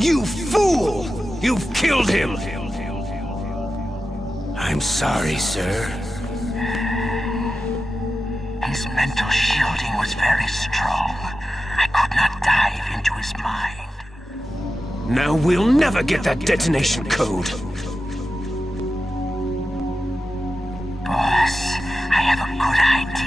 You fool! You've killed him! I'm sorry, sir. His mental shielding was very strong. I could not dive into his mind. Now we'll never get that detonation code. Boss, I have a good idea.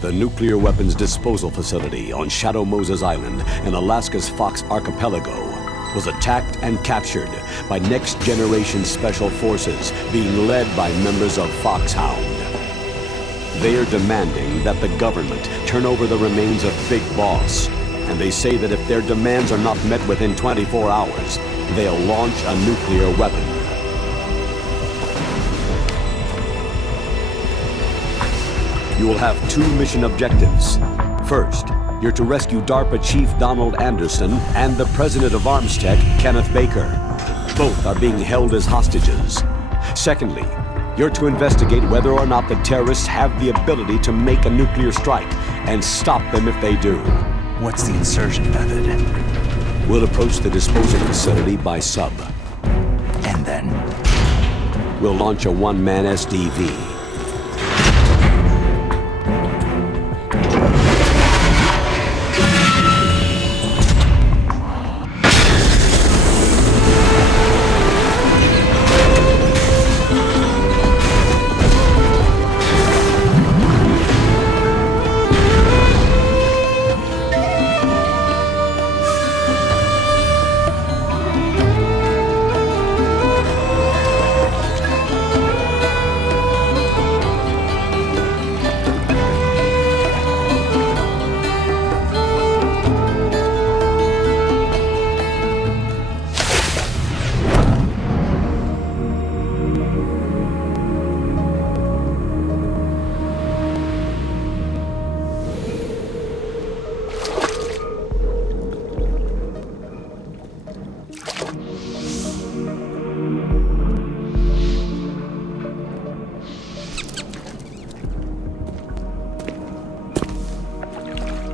The nuclear weapons disposal facility on Shadow Moses Island in Alaska's Fox Archipelago was attacked and captured by next-generation special forces being led by members of Foxhound. They are demanding that the government turn over the remains of Big Boss, and they say that if their demands are not met within 24 hours, they'll launch a nuclear weapon. You will have two mission objectives. First, you're to rescue DARPA Chief Donald Anderson and the President of Armstech, Kenneth Baker. Both are being held as hostages. Secondly, you're to investigate whether or not the terrorists have the ability to make a nuclear strike and stop them if they do. What's the insertion method? We'll approach the disposal facility by sub. And then? We'll launch a one-man SDV.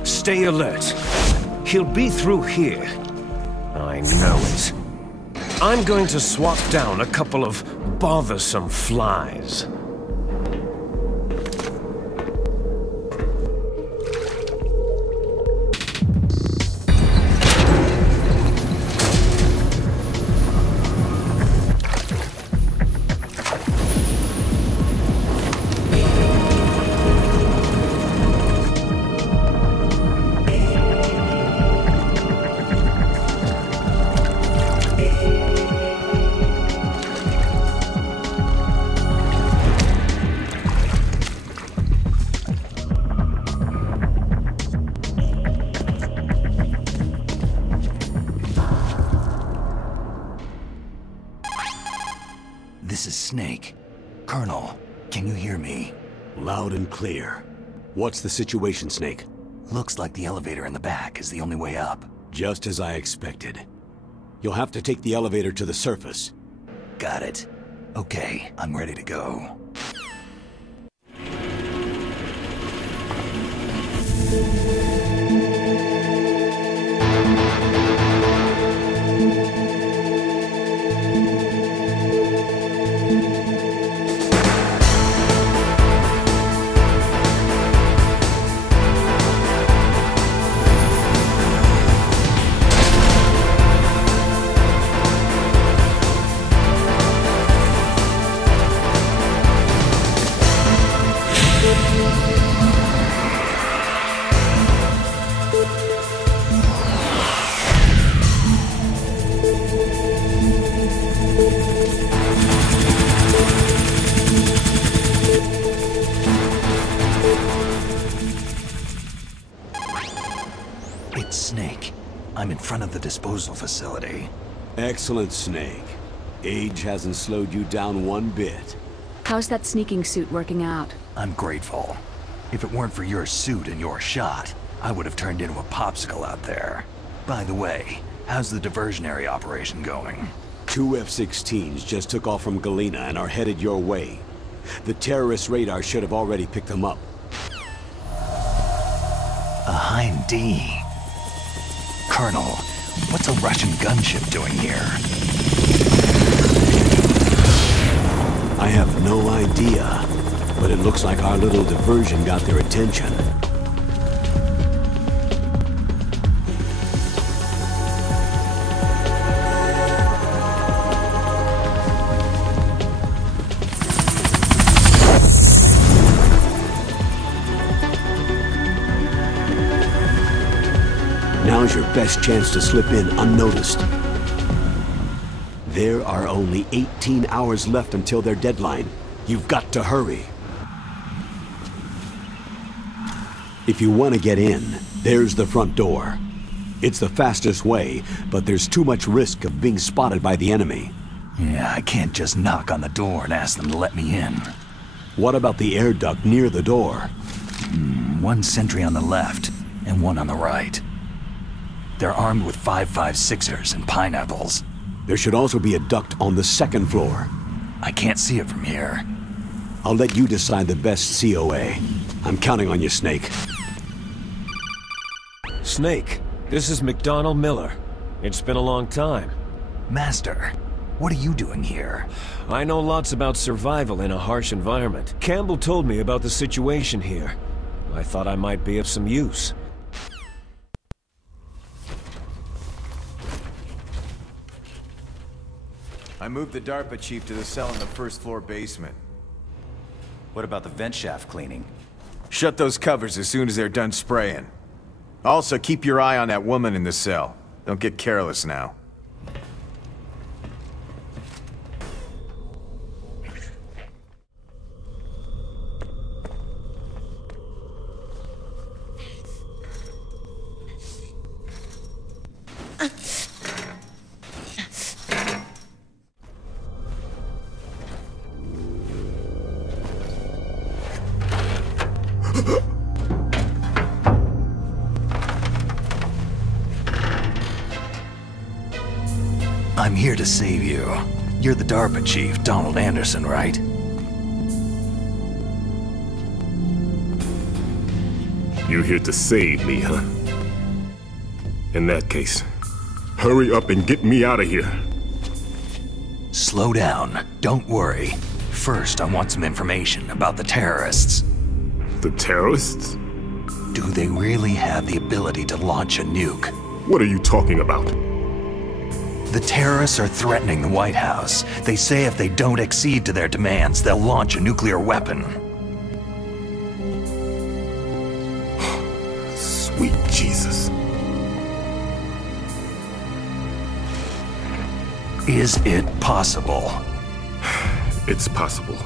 Stay alert. He'll be through here. I know it. I'm going to swat down a couple of bothersome flies. This is Snake. Colonel, can you hear me? Loud and clear. What's the situation, Snake? Looks like the elevator in the back is the only way up. Just as I expected. You'll have to take the elevator to the surface. Got it. Okay, I'm ready to go. front of the disposal facility. Excellent, Snake. Age hasn't slowed you down one bit. How's that sneaking suit working out? I'm grateful. If it weren't for your suit and your shot, I would have turned into a popsicle out there. By the way, how's the diversionary operation going? 2 F-16s just took off from Galena and are headed your way. The terrorist radar should have already picked them up. A Hind D. Colonel, what's a Russian gunship doing here? I have no idea, but it looks like our little diversion got their attention. Now's your best chance to slip in unnoticed. There are only 18 hours left until their deadline. You've got to hurry. If you want to get in, there's the front door. It's the fastest way, but there's too much risk of being spotted by the enemy. Yeah, I can't just knock on the door and ask them to let me in. What about the air duct near the door? One sentry on the left, and one on the right. They're armed with 5.56ers and pineapples. There should also be a duct on the second floor. I can't see it from here. I'll let you decide the best COA. I'm counting on you, Snake. Snake, this is McDonald Miller. It's been a long time. Master, what are you doing here? I know lots about survival in a harsh environment. Campbell told me about the situation here. I thought I might be of some use. I moved the DARPA chief to the cell in the first floor basement. What about the vent shaft cleaning? Shut those covers as soon as they're done spraying. Also, keep your eye on that woman in the cell. Don't get careless now. I'm here to save you. You're the DARPA chief, Donald Anderson, right? You're here to save me, huh? In that case, hurry up and get me out of here. Slow down. Don't worry. First, I want some information about the terrorists. The terrorists? Do they really have the ability to launch a nuke? What are you talking about? The terrorists are threatening the White House. They say if they don't accede to their demands, they'll launch a nuclear weapon. Sweet Jesus. Is it possible? It's possible.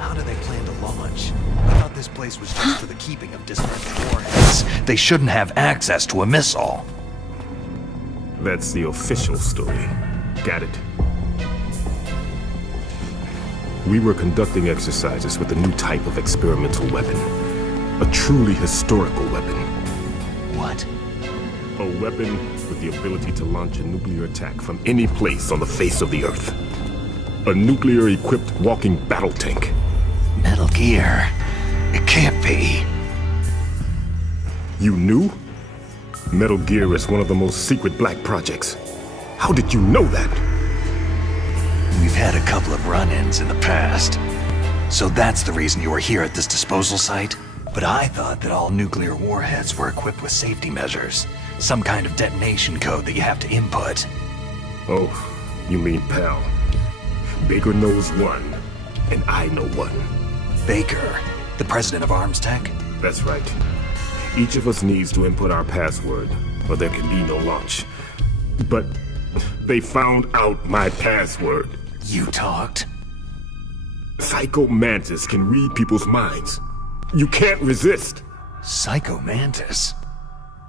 How do they plan to launch? I thought this place was just for the keeping of disparate warheads. They shouldn't have access to a missile. That's the official story. Got it. We were conducting exercises with a new type of experimental weapon. A truly historical weapon. What? A weapon with the ability to launch a nuclear attack from any place on the face of the Earth. A nuclear-equipped walking battle tank. Metal Gear. It can't be. You knew? Metal Gear is one of the most secret black projects. How did you know that? We've had a couple of run-ins in the past. So that's the reason you were here at this disposal site? But I thought that all nuclear warheads were equipped with safety measures. Some kind of detonation code that you have to input. Oh, you mean PAL. Baker knows one, and I know one. Baker, the president of Arms Tech? That's right. Each of us needs to input our password, or there can be no launch. But they found out my password. You talked? Psycho Mantis can read people's minds. You can't resist. Psycho Mantis?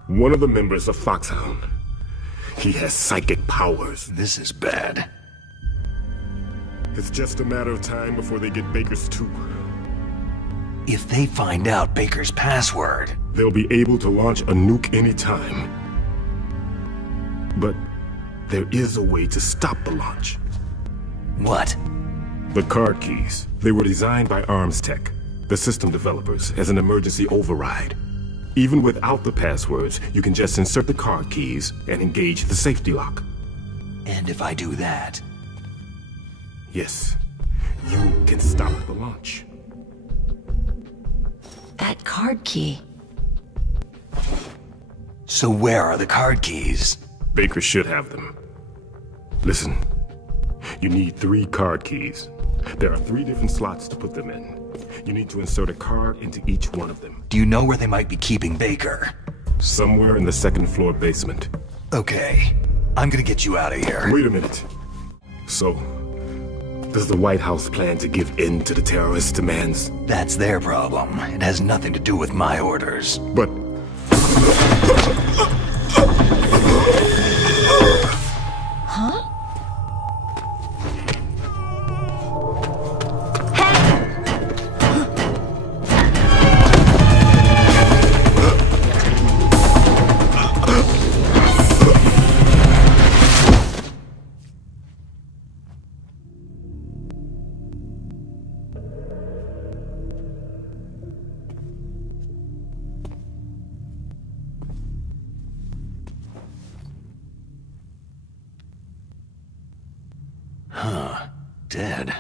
One of the members of Foxhound. He has psychic powers. This is bad. It's just a matter of time before they get Baker's too. If they find out Baker's password... They'll be able to launch a nuke anytime. But there is a way to stop the launch. What? The card keys. They were designed by Arms Tech, the system developers, as an emergency override. Even without the passwords, you can just insert the card keys and engage the safety lock. And if I do that? Yes, you can stop the launch. That card key. So where are the card keys? Baker should have them. Listen, you need 3 card keys. There are 3 different slots to put them in. You need to insert a card into each one of them. Do you know where they might be keeping Baker? Somewhere in the 2nd floor basement. Okay, I'm gonna get you out of here. Wait a minute. So, does the White House plan to give in to the terrorists' demands? That's their problem. It has nothing to do with my orders. But... Huh? Huh. Dead.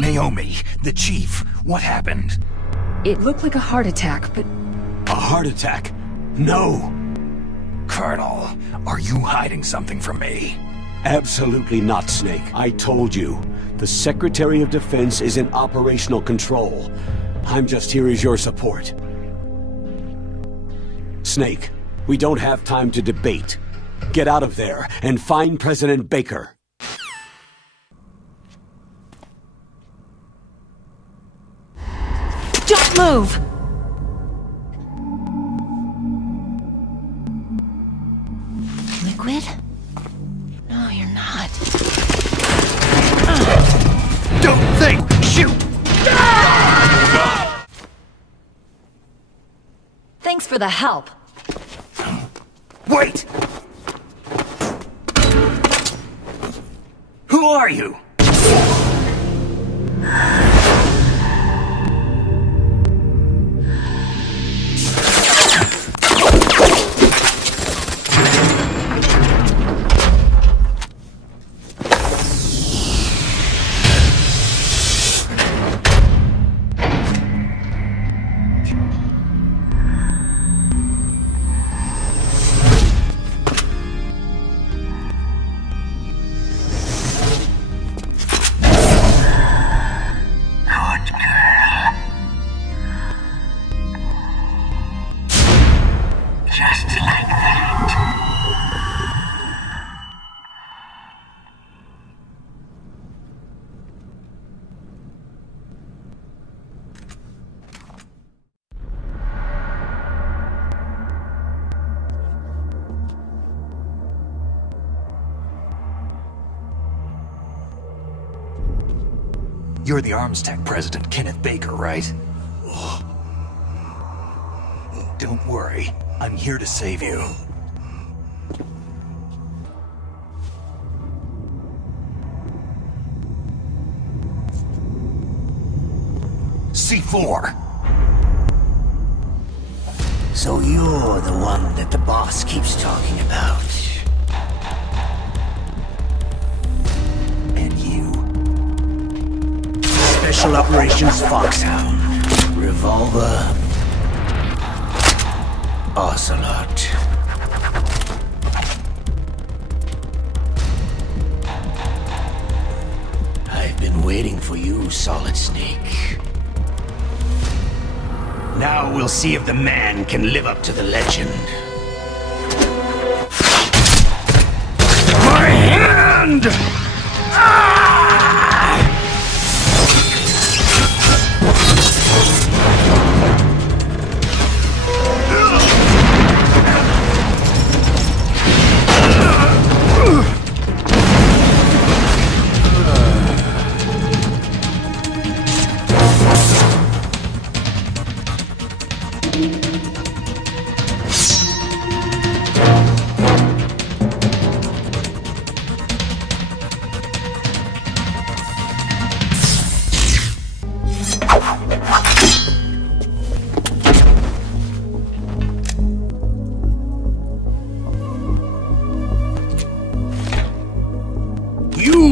Naomi, the chief, what happened? It looked like a heart attack, but... A heart attack? No! Colonel, are you hiding something from me? Absolutely not, Snake. I told you. The Secretary of Defense is in operational control. I'm just here as your support. Snake, we don't have time to debate. Get out of there and find President Baker. Don't move! Liquid? No, you're not. Don't think! Shoot! Thanks for the help. Wait! Who are you? You're the Arms Tech President, Kenneth Baker, right? Don't worry, I'm here to save you. C4! So you're the one that the boss keeps talking about. And you. Special Operations Foxhound. Revolver. Ocelot. I've been waiting for you, Solid Snake. Now we'll see if the man can live up to the legend.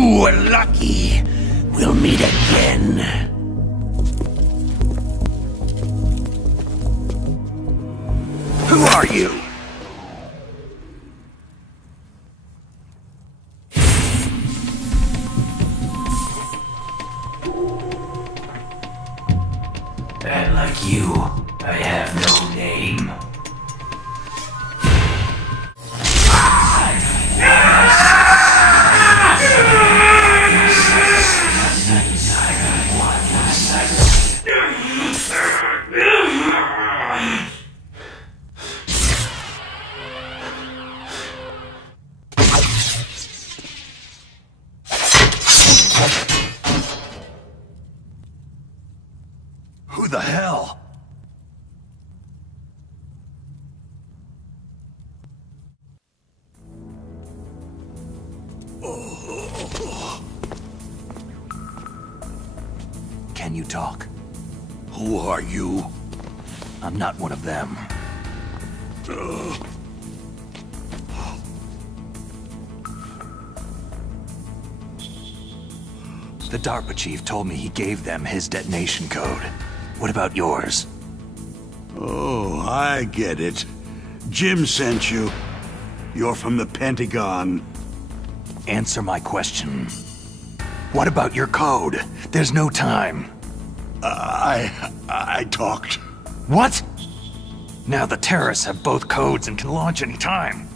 We're lucky. We'll meet again. Who are you? And like you, I have no name. Who the hell? Can you talk? Who are you? I'm not one of them. The DARPA chief told me he gave them his detonation code. What about yours? Oh, I get it. Jim sent you. You're from the Pentagon. Answer my question. What about your code? There's no time. I talked. What? Now the terrorists have both codes and can launch any time.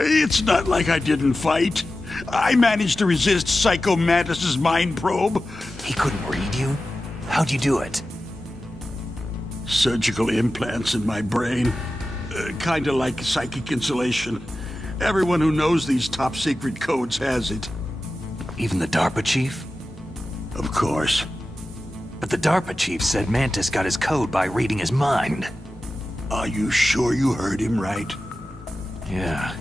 It's not like I didn't fight. I managed to resist Psycho Mantis's mind probe. He couldn't read you? How'd you do it? Surgical implants in my brain. Kinda like psychic insulation. Everyone who knows these top-secret codes has it. Even the DARPA chief? Of course. But the DARPA chief said Mantis got his code by reading his mind. Are you sure you heard him right? Yeah.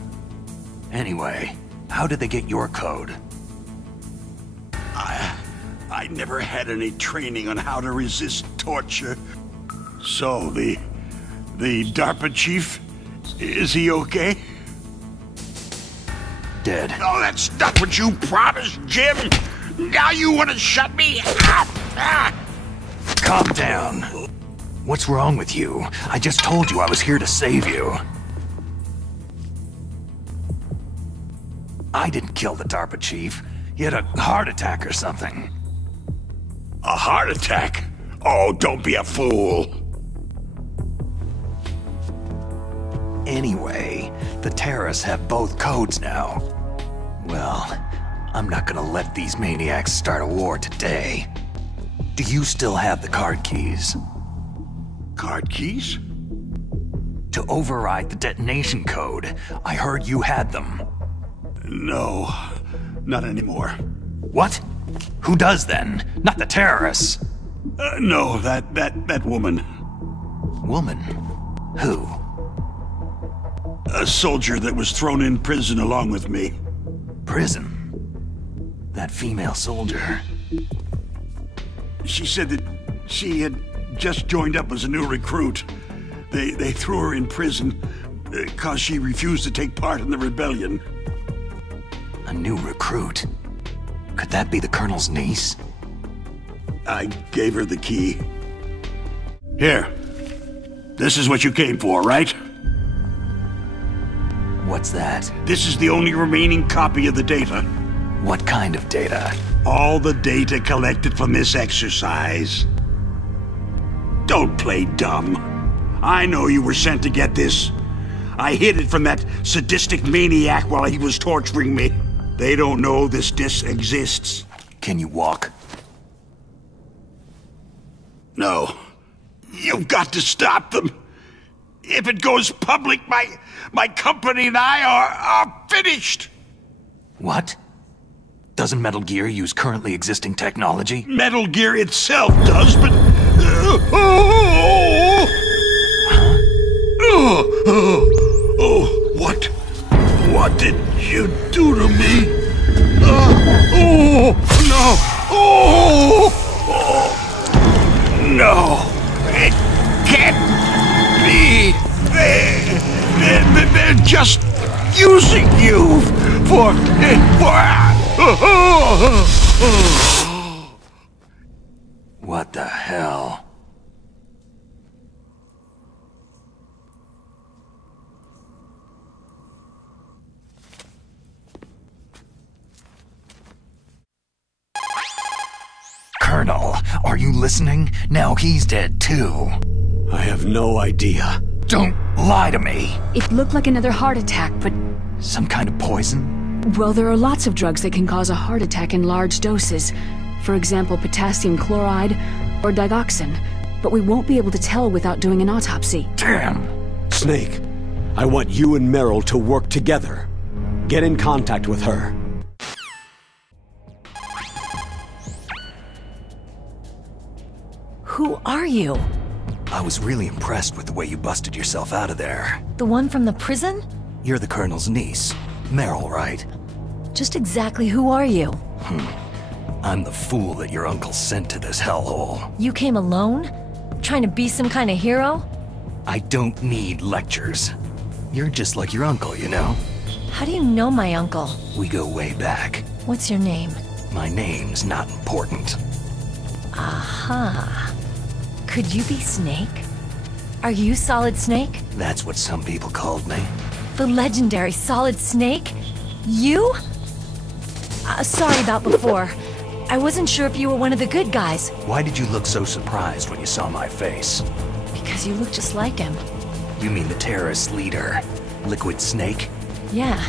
Anyway, how did they get your code? I never had any training on how to resist torture. So, the DARPA chief, is he okay? Dead. No, that's not what you promised, Jim! Now you want to shut me up! Calm down. What's wrong with you? I just told you I was here to save you. I didn't kill the DARPA chief. He had a heart attack or something. A heart attack? Oh, don't be a fool. Anyway, the terrorists have both codes now. Well, I'm not gonna let these maniacs start a war today. Do you still have the card keys? Card keys? To override the detonation code. I heard you had them. No, not anymore. What? Who does then? Not the terrorists. No, that woman. Woman? Who? A soldier that was thrown in prison along with me. Prison? That female soldier. She said that she had just joined up as a new recruit. They threw her in prison because she refused to take part in the rebellion. A new recruit? Could that be the Colonel's niece? I gave her the key. Here. This is what you came for, right? What's that? This is the only remaining copy of the data. What kind of data? All the data collected from this exercise. Don't play dumb. I know you were sent to get this. I hid it from that sadistic maniac while he was torturing me. They don't know this disk exists. Can you walk? No. You've got to stop them. If it goes public, my company and I are finished. What? Doesn't Metal Gear use currently existing technology? Metal Gear itself does, but... What? What did you do to me? No! It can't be! They're just using you for... What the hell? Colonel, are you listening? Now he's dead too. I have no idea. Don't lie to me. It looked like another heart attack, but... Some kind of poison? Well, there are lots of drugs that can cause a heart attack in large doses. For example, potassium chloride or digoxin. But we won't be able to tell without doing an autopsy. Damn! Snake, I want you and Meryl to work together. Get in contact with her. Who are you? I was really impressed with the way you busted yourself out of there. The one from the prison? You're the Colonel's niece. Meryl, right? Just exactly who are you? I'm the fool that your uncle sent to this hellhole. You came alone? Trying to be some kind of hero? I don't need lectures. You're just like your uncle, you know? How do you know my uncle? We go way back. What's your name? My name's not important. Aha. Could you be Snake? Are you Solid Snake? That's what some people called me. The legendary Solid Snake? You? Sorry about before. I wasn't sure if you were one of the good guys. Why did you look so surprised when you saw my face? Because you look just like him. You mean the terrorist leader, Liquid Snake? Yeah.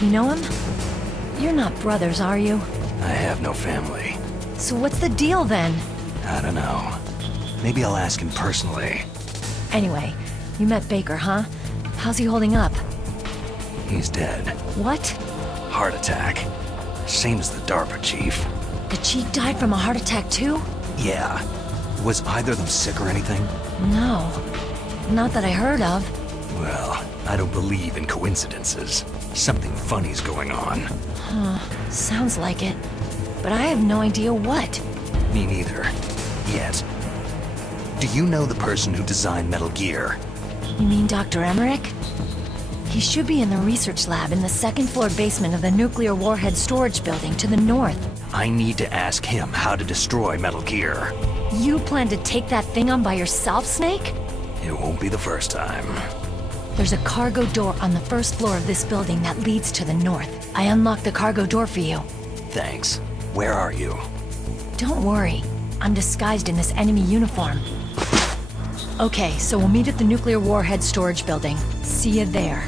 You know him? You're not brothers, are you? I have no family. So what's the deal then? I don't know. Maybe I'll ask him personally. Anyway, you met Baker, huh? How's he holding up? He's dead. What? Heart attack. Same as the DARPA chief. The chief died from a heart attack too? Yeah. Was either of them sick or anything? No. Not that I heard of. Well, I don't believe in coincidences. Something funny's going on. Huh. Sounds like it. But I have no idea what. Me neither. Yet. Do you know the person who designed Metal Gear? You mean Dr. Emmerich? He should be in the research lab in the second-floor basement of the nuclear warhead storage building to the north. I need to ask him how to destroy Metal Gear. You plan to take that thing on by yourself, Snake? It won't be the first time. There's a cargo door on the first floor of this building that leads to the north. I unlocked the cargo door for you. Thanks. Where are you? Don't worry. I'm disguised in this enemy uniform. Okay, so we'll meet at the nuclear warhead storage building. See you there.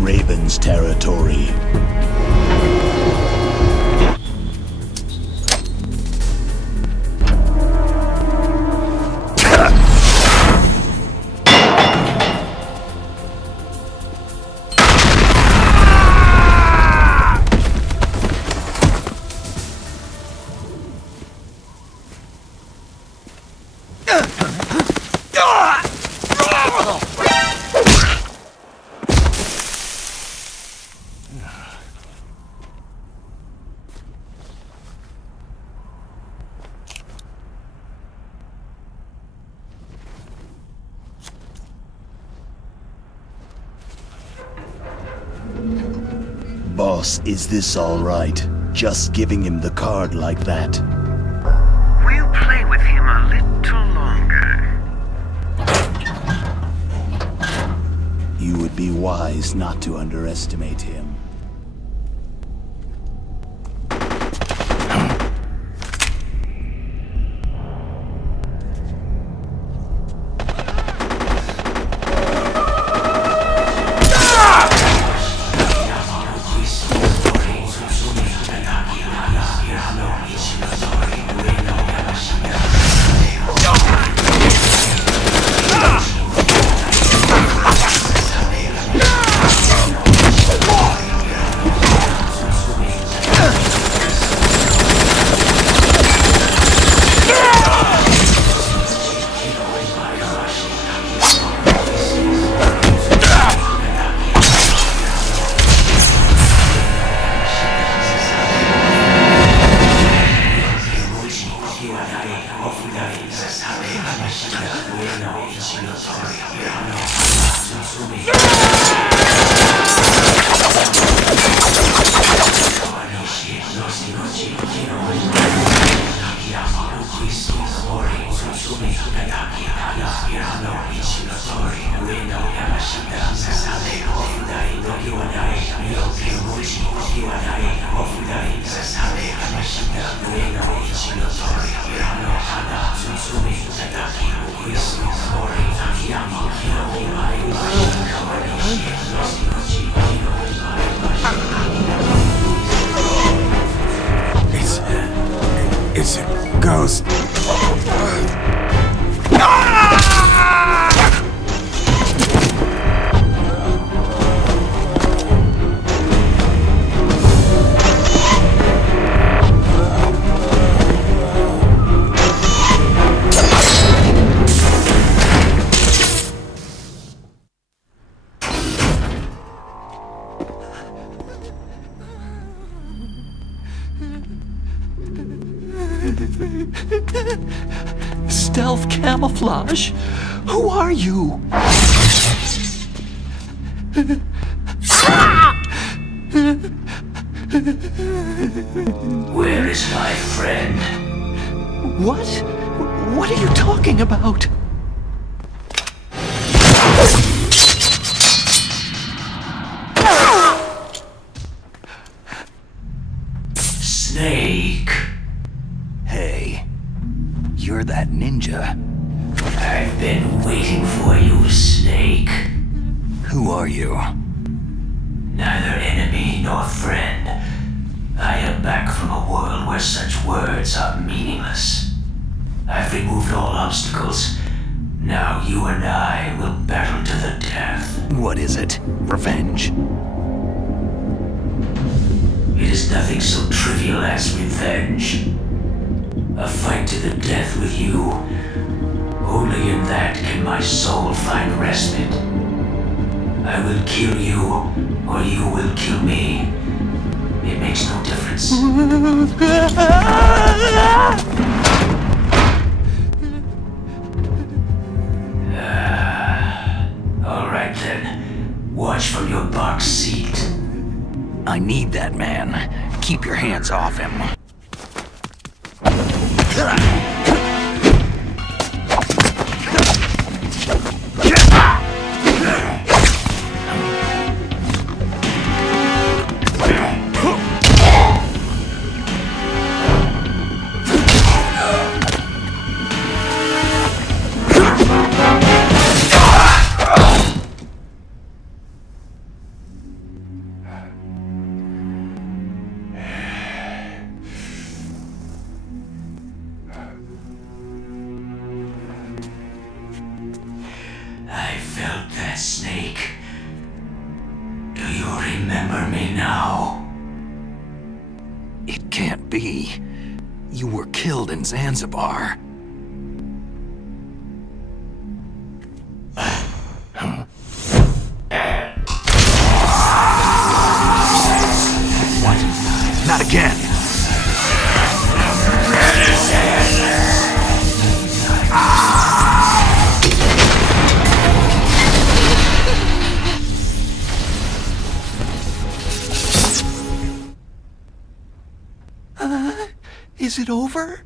Raven's territory. Boss, is this all right? Just giving him the card like that? We'll play with him a little longer. You would be wise not to underestimate him. It's a ghost. Stealth camouflage? Who are you? Where is my friend? What? What are you talking about? Snake. Hey, you're that ninja. I've been waiting for you, Snake. Who are you? Neither enemy nor friend. I am back from a world where such words are meaningless. I've removed all obstacles. Now you and I will battle to the death. What is it? Revenge? It is nothing so trivial as revenge. A fight to the death with you. Only in that can my soul find respite. I will kill you, or you will kill me. It makes no difference. All right then. Watch from your box seat. I need that man. Keep your hands off him. I felt that, Snake. Do you remember me now? It can't be. You were killed in Zanzibar. What? Not again! Is it over?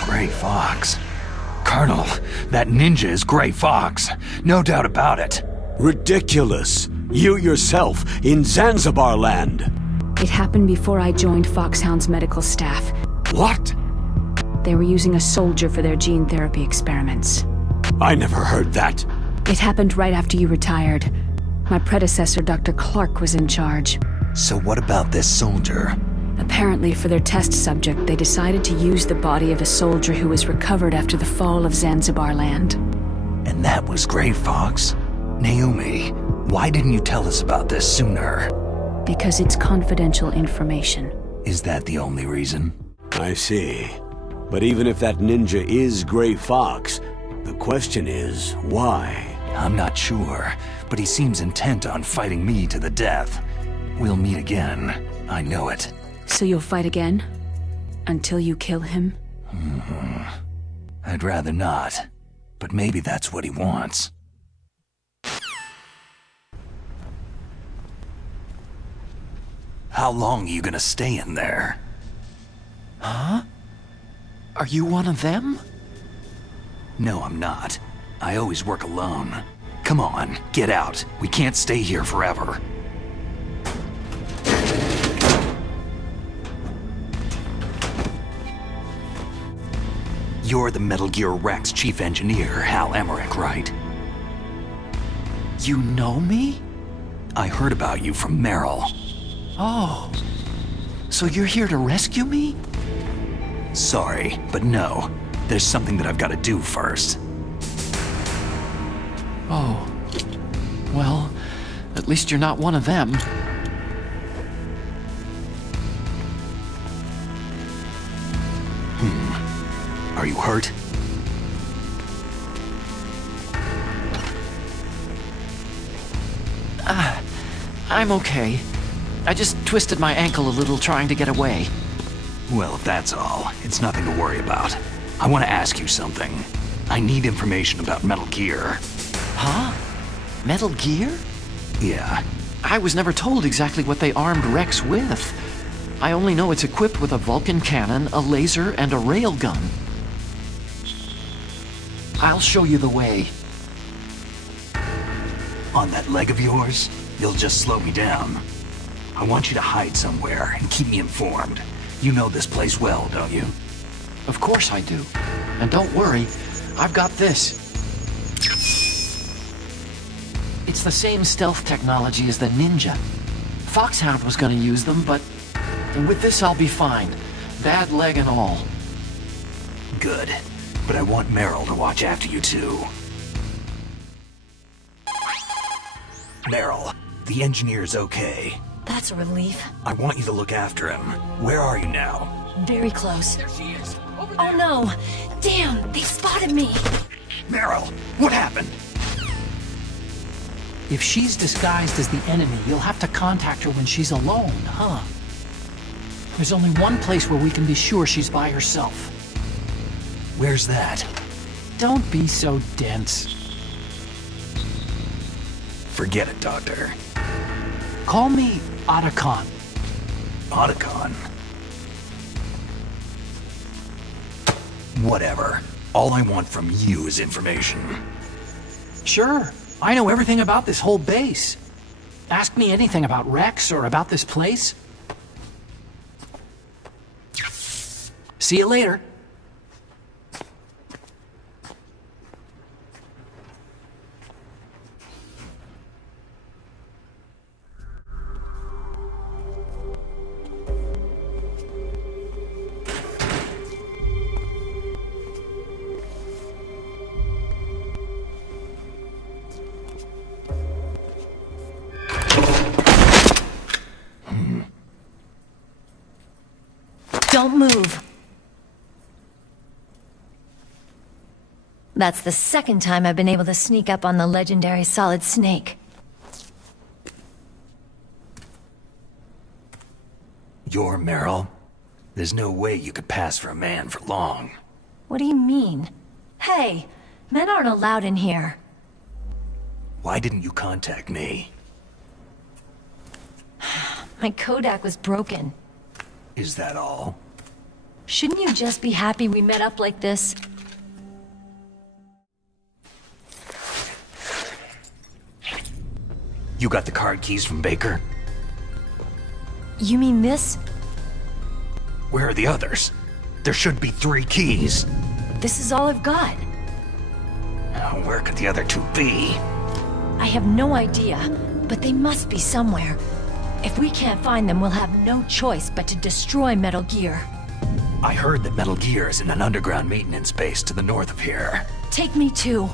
Gray Fox. Colonel, that ninja is Gray Fox. No doubt about it. Ridiculous. You yourself in Zanzibar land. It happened before I joined Foxhound's medical staff. What? They were using a soldier for their gene therapy experiments. I never heard that. It happened right after you retired. My predecessor, Dr. Clarke, was in charge. So what about this soldier? Apparently, for their test subject, they decided to use the body of a soldier who was recovered after the fall of Zanzibar land. And that was Gray Fox? Naomi, why didn't you tell us about this sooner? Because it's confidential information. Is that the only reason? I see. But even if that ninja is Gray Fox, the question is, why? I'm not sure, but he seems intent on fighting me to the death. We'll meet again. I know it. So you'll fight again? Until you kill him? I'd rather not. But maybe that's what he wants. How long are you gonna stay in there? Huh? Are you one of them? No, I'm not. I always work alone. Come on, get out. We can't stay here forever. You're the Metal Gear Rex chief engineer, Hal Emmerich, right? You know me? I heard about you from Meryl. Oh. So you're here to rescue me? Sorry, but no. There's something that I've got to do first. Oh. Well, at least you're not one of them. Are you hurt? I'm okay. I just twisted my ankle a little trying to get away. Well, if that's all, it's nothing to worry about. I want to ask you something. I need information about Metal Gear. Huh? Metal Gear? Yeah. I was never told exactly what they armed Rex with. I only know it's equipped with a Vulcan cannon, a laser, and a railgun. I'll show you the way. On that leg of yours, you'll just slow me down. I want you to hide somewhere and keep me informed. You know this place well, don't you? Of course I do. And don't worry, I've got this. It's the same stealth technology as the Ninja. Foxhound was gonna use them, but with this I'll be fine. Bad leg and all. Good. But I want Meryl to watch after you too. Meryl, the engineer's okay. That's a relief. I want you to look after him. Where are you now? Very close. There she is. Oh no! Damn, they spotted me! Meryl, what happened? If she's disguised as the enemy, you'll have to contact her when she's alone, huh? There's only one place where we can be sure she's by herself. Where's that? Don't be so dense. Forget it, Doctor. Call me Otacon. Otacon? Whatever. All I want from you is information. Sure. I know everything about this whole base. Ask me anything about Rex or about this place. See you later. Don't move. That's the second time I've been able to sneak up on the legendary Solid Snake. You're Meryl? There's no way you could pass for a man for long. What do you mean? Hey, men aren't allowed in here. Why didn't you contact me? My Kodak was broken. Is that all? Shouldn't you just be happy we met up like this? You got the card keys from Baker? You mean this? Where are the others? There should be 3 keys. This is all I've got. Now, where could the other 2 be? I have no idea, but they must be somewhere. If we can't find them, we'll have no choice but to destroy Metal Gear. I heard that Metal Gear is in an underground maintenance base to the north of here. Take me too.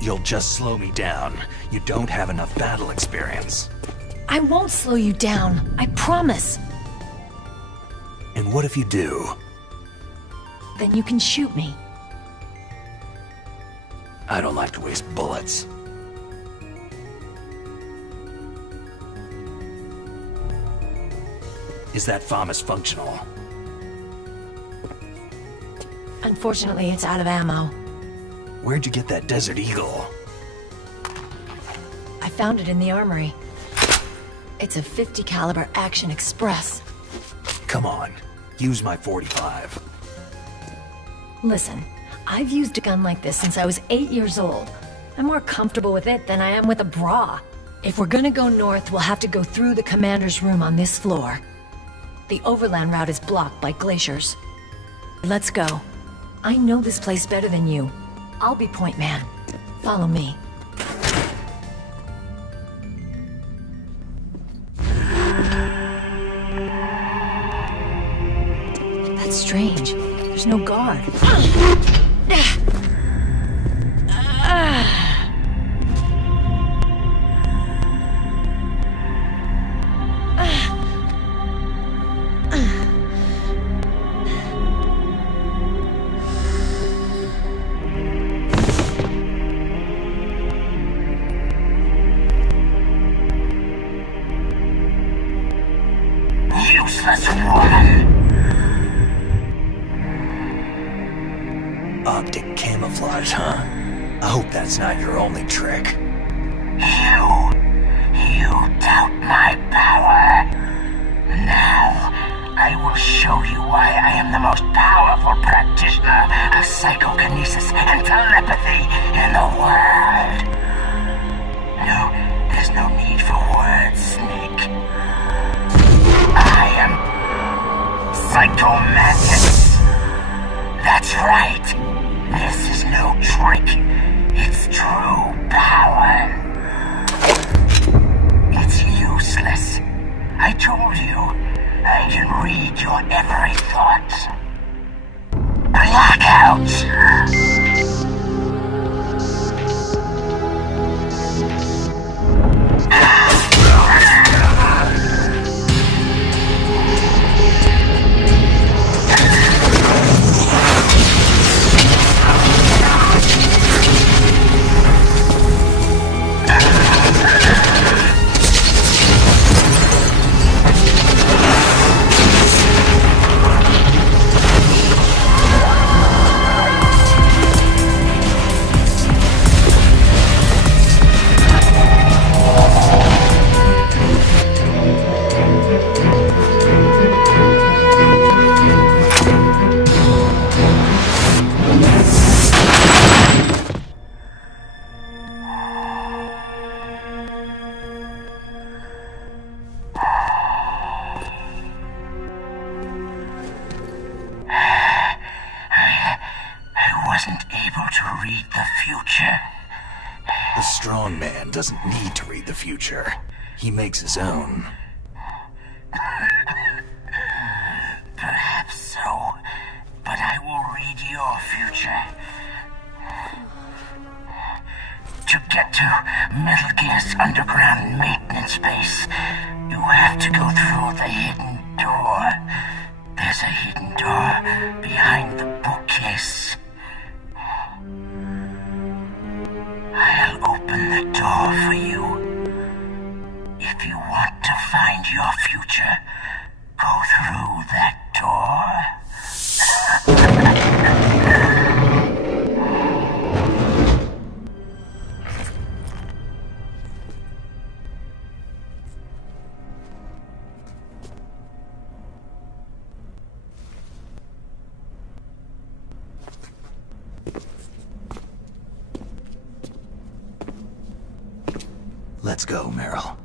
You'll just slow me down. You don't have enough battle experience. I won't slow you down, I promise. And what if you do? Then you can shoot me. I don't like to waste bullets. Is that FAMAS functional? Unfortunately, it's out of ammo. Where'd you get that Desert Eagle? I found it in the armory. It's a .50 caliber Action Express. Come on, use my .45. Listen, I've used a gun like this since I was 8 years old. I'm more comfortable with it than I am with a bra. If we're gonna go north, we'll have to go through the commander's room on this floor. The overland route is blocked by glaciers. Let's go. I know this place better than you. I'll be point man. Follow me. That's strange. There's no guard. Useless woman! Optic camouflage, huh? I hope that's not your only trick. You doubt my power. Now, I will show you why I am the most powerful practitioner of psychokinesis and telepathy in the world. No, there's no need for words, Snake. I am Psychomantis. That's right. This is no trick. It's true power. It's useless. I told you, I can read your every thought. Blackout! Doesn't need to read the future. He makes his own. Perhaps so, but I will read your future. To get to Metal Gear's underground maintenance base, you have to go through the hidden door. There's a hidden door behind the bookcase. I'll open the door for you. If you want to find your future, go through that door. Let's go, Meryl.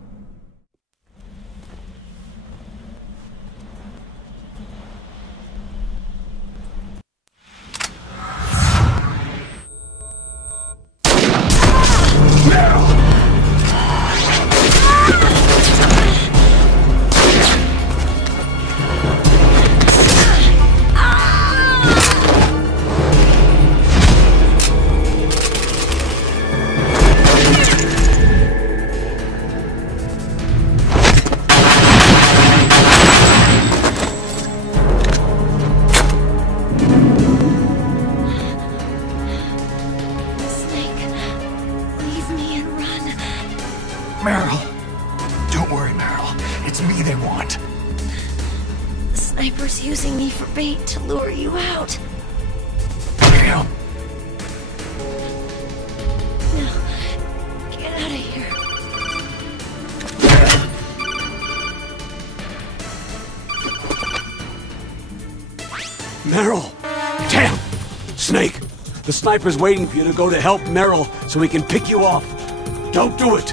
Using me for bait to lure you out. Damn. No. Get out of here. Meryl! Damn! Snake! The sniper's waiting for you to go to help Meryl so he can pick you off. Don't do it!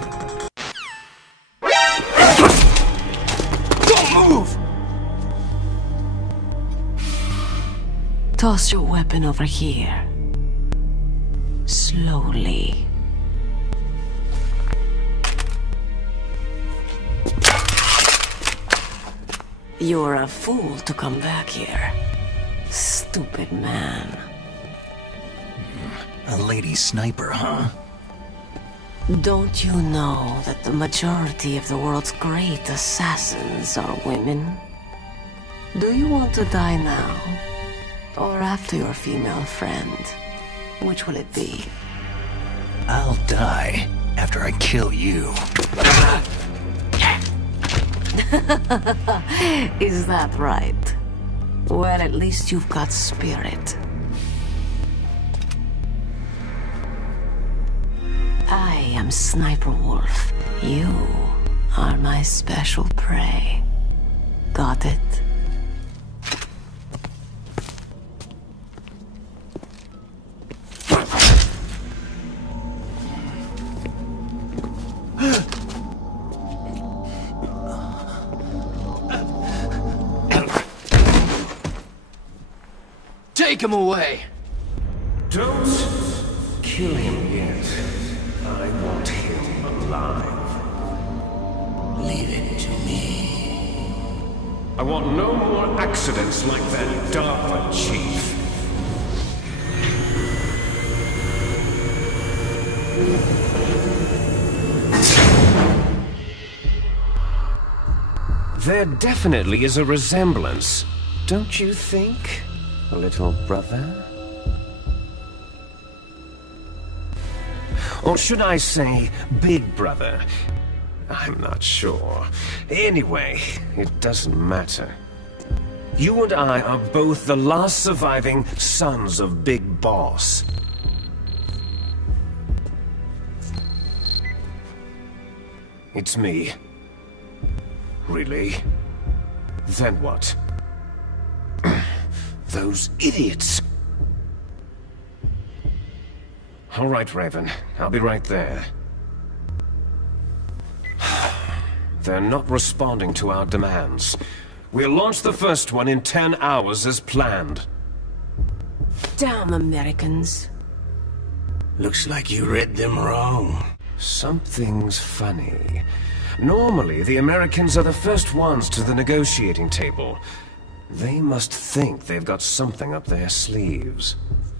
Don't move! Toss your weapon over here. Slowly. You're a fool to come back here. Stupid man. A lady sniper, huh? Don't you know that the majority of the world's great assassins are women? Do you want to die now? Or after your female friend? Which will it be? I'll die after I kill you. Is that right? Well, at least you've got spirit. I am Sniper Wolf. You are my special prey. Got it? Take him away! Don't kill him yet. I want him alive. Leave it to me. I want no more accidents like that DARPA chief. There definitely is a resemblance, don't you think, little brother? Or should I say, big brother? I'm not sure. Anyway, it doesn't matter. You and I are both the last surviving sons of Big Boss. It's me. Really? Then what? Those idiots! All right, Raven. I'll be right there. They're not responding to our demands. We'll launch the first one in 10 hours as planned. Damn Americans. Looks like you read them wrong. Something's funny. Normally, the Americans are the first ones to the negotiating table. They must think they've got something up their sleeves.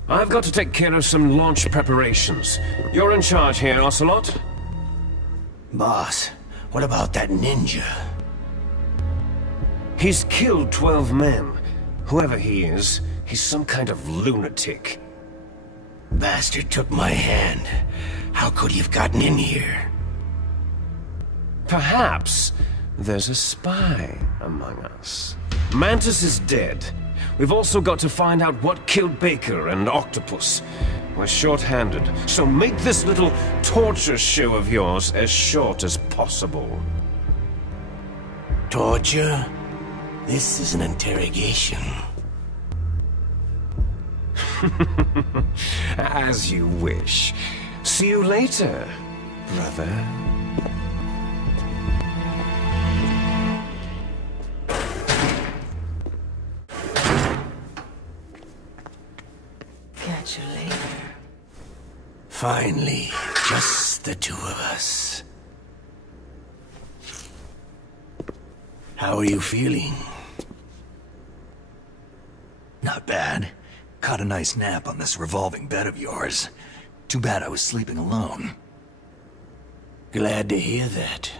I've got to take care of some launch preparations. You're in charge here, Ocelot? Boss, what about that ninja? He's killed 12 men. Whoever he is, he's some kind of lunatic. Bastard took my hand. How could he have gotten in here? Perhaps there's a spy among us. Mantis is dead. We've also got to find out what killed Baker and Octopus. We're short-handed, so make this little torture show of yours as short as possible. Torture? This is an interrogation. As you wish. See you later, brother. Catch you later. Finally, just the two of us. How are you feeling? Not bad. Caught a nice nap on this revolving bed of yours. Too bad I was sleeping alone. Glad to hear that.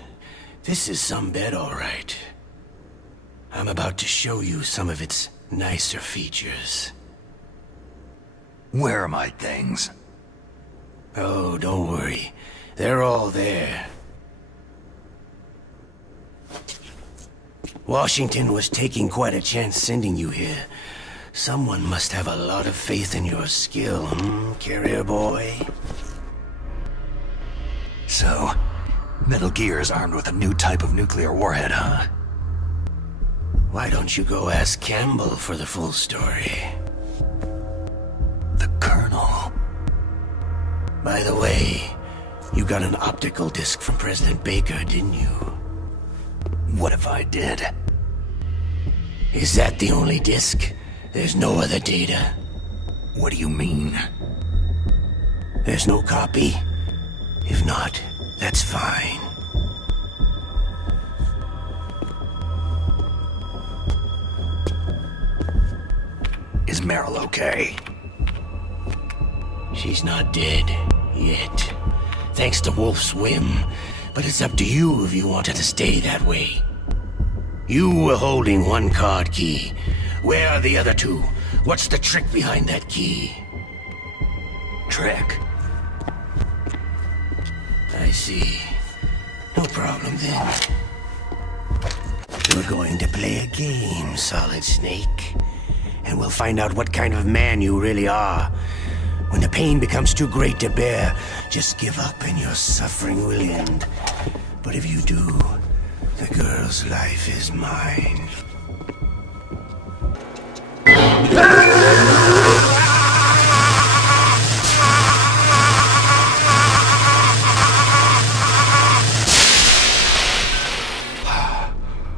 This is some bed, all right. I'm about to show you some of its nicer features. Where are my things? Oh, don't worry. They're all there. Washington was taking quite a chance sending you here. Someone must have a lot of faith in your skill, carrier boy? So, Metal Gear is armed with a new type of nuclear warhead, huh? Why don't you go ask Campbell for the full story? The Colonel. By the way, you got an optical disc from President Baker, didn't you? What if I did? Is that the only disc? There's no other data? What do you mean? There's no copy? If not, that's fine. Is Meryl okay? She's not dead, yet. Thanks to Wolf's whim, but it's up to you if you want her to stay that way. You were holding one card key. Where are the other two? What's the trick behind that key? Trick? I see. No problem then. We're going to play a game, Solid Snake. And we'll find out what kind of man you really are. When the pain becomes too great to bear, just give up and your suffering will end. But if you do, the girl's life is mine.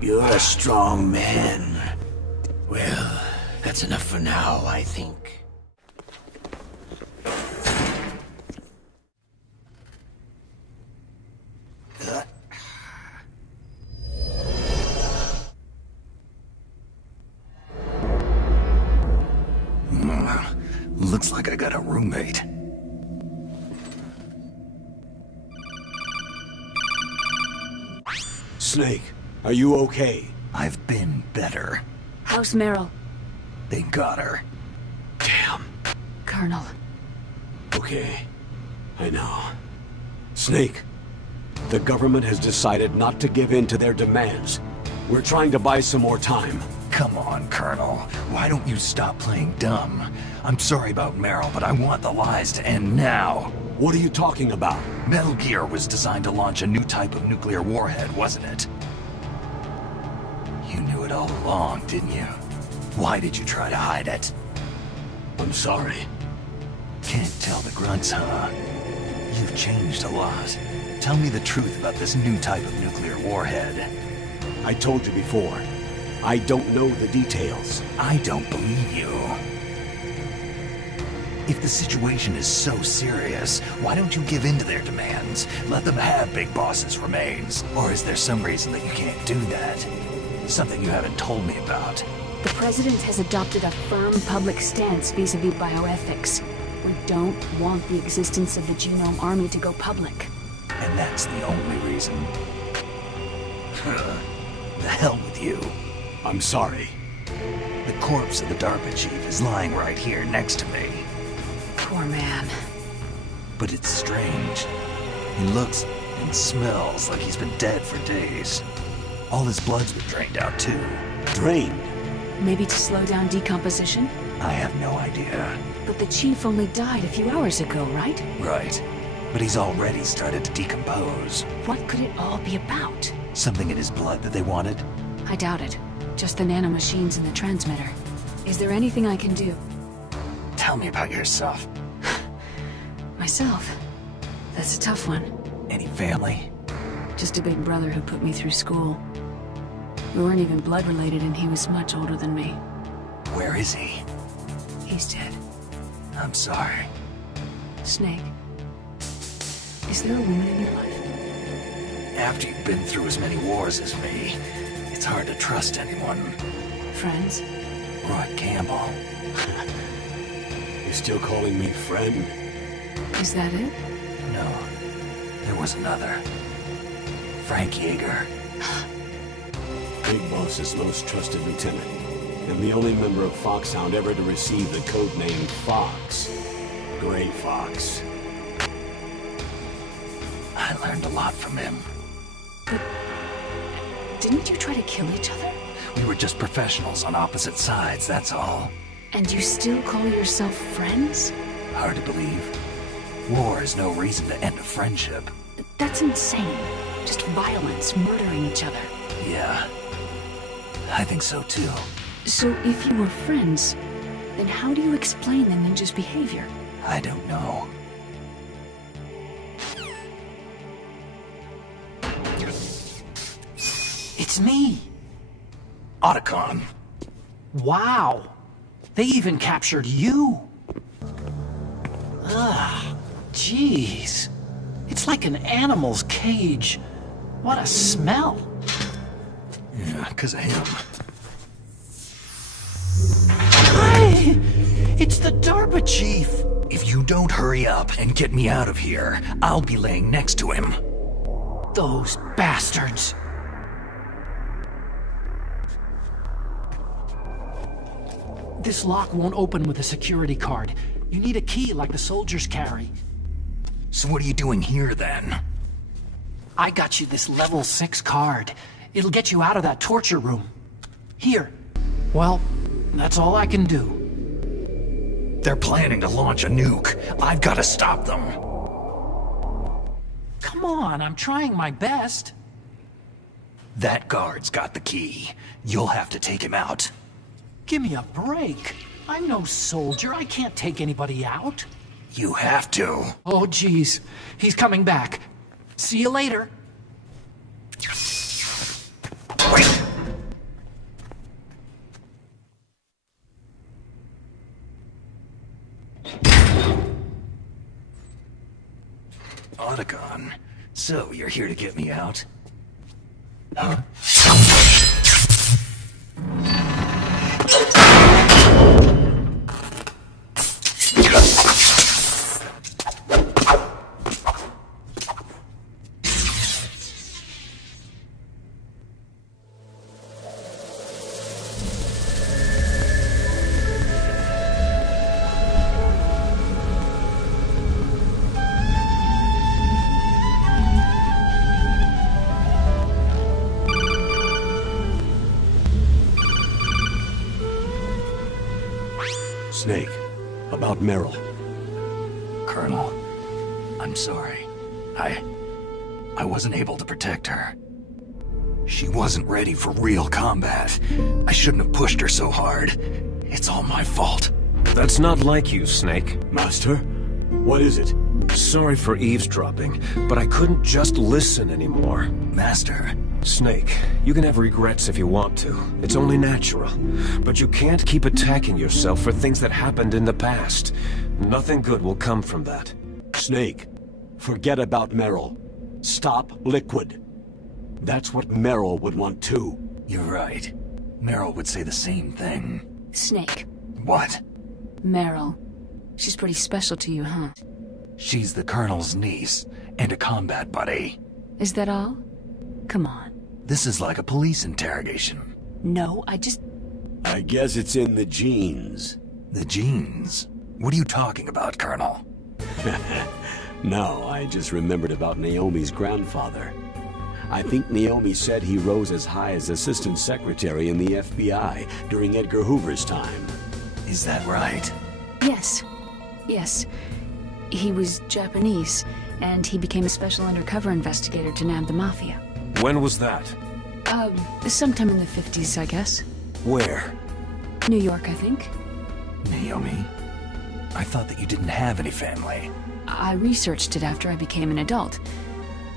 You're a strong man. Well, that's enough for now, I think. Looks like I got a roommate. Snake, are you okay? I've been better. How's Meryl? They got her. Damn. Colonel. Okay. I know. Snake, the government has decided not to give in to their demands. We're trying to buy some more time. Come on, Colonel. Why don't you stop playing dumb? I'm sorry about Meryl, but I want the lies to end now. What are you talking about? Metal Gear was designed to launch a new type of nuclear warhead, wasn't it? You knew it all along, didn't you? Why did you try to hide it? I'm sorry. Can't tell the grunts, huh? You've changed a lot. Tell me the truth about this new type of nuclear warhead. I told you before. I don't know the details. I don't believe you. If the situation is so serious, why don't you give in to their demands? Let them have Big Boss's remains. Or is there some reason that you can't do that? Something you haven't told me about. The President has adopted a firm public stance vis-a-vis bioethics. We don't want the existence of the Genome Army to go public. And that's the only reason. The hell with you. I'm sorry. The corpse of the DARPA chief is lying right here next to me. Poor man. But it's strange. He looks and smells like he's been dead for days. All his blood's been drained out too. Drained? Maybe to slow down decomposition? I have no idea. But the chief only died a few hours ago, right? Right. But he's already started to decompose. What could it all be about? Something in his blood that they wanted? I doubt it. Just the nanomachines in the transmitter. Is there anything I can do? Tell me about yourself. Myself? That's a tough one. Any family? Just a big brother who put me through school. We weren't even blood related and he was much older than me. Where is he? He's dead. I'm sorry. Snake, is there a woman in your life? After you've been through as many wars as me, it's hard to trust anyone. Friends? Roy Campbell. You're still calling me friend? Is that it? No. There was another. Frank Yeager. Big Boss's most trusted lieutenant, and the only member of Foxhound ever to receive the code name Fox. Gray Fox. I learned a lot from him. But didn't you try to kill each other? We were just professionals on opposite sides, that's all. And you still call yourself friends? Hard to believe. War is no reason to end a friendship. That's insane. Just violence, murdering each other. Yeah. I think so too. So if you were friends, then how do you explain the ninja's behavior? I don't know. It's me! Otacon. Wow! They even captured you! Ugh, jeez. It's like an animal's cage. What a smell! Yeah, 'cause of him. Hi! It's the DARPA chief! If you don't hurry up and get me out of here, I'll be laying next to him. Those bastards! This lock won't open with a security card. You need a key like the soldiers carry. So what are you doing here then? I got you this level 6 card. It'll get you out of that torture room. Here. Well, that's all I can do. They're planning to launch a nuke. I've got to stop them. Come on, I'm trying my best. That guard's got the key. You'll have to take him out. Give me a break. I'm no soldier. I can't take anybody out. You have to. Oh, jeez. He's coming back. See you later. Wait. Otacon. So, you're here to get me out? Huh? Snake, about Meryl. Colonel, I'm sorry. I wasn't able to protect her. She wasn't ready for real combat. I shouldn't have pushed her so hard. It's all my fault. That's not like you, Snake. Master? What is it? Sorry for eavesdropping, but I couldn't just listen anymore. Master. Snake, you can have regrets if you want to. It's only natural. But you can't keep attacking yourself for things that happened in the past. Nothing good will come from that. Snake, forget about Meryl. Stop Liquid. That's what Meryl would want too. You're right. Meryl would say the same thing. Snake. What? Meryl. She's pretty special to you, huh? She's the Colonel's niece, and a combat buddy. Is that all? Come on. This is like a police interrogation. No, I guess it's in the genes. The genes? What are you talking about, Colonel? No, I just remembered about Naomi's grandfather. I think Naomi said he rose as high as assistant secretary in the FBI during Edgar Hoover's time. Is that right? Yes. Yes. He was Japanese, and he became a special undercover investigator to nab the Mafia. When was that? Sometime in the 50s, I guess. Where? New York, I think. Naomi? I thought that you didn't have any family. I researched it after I became an adult.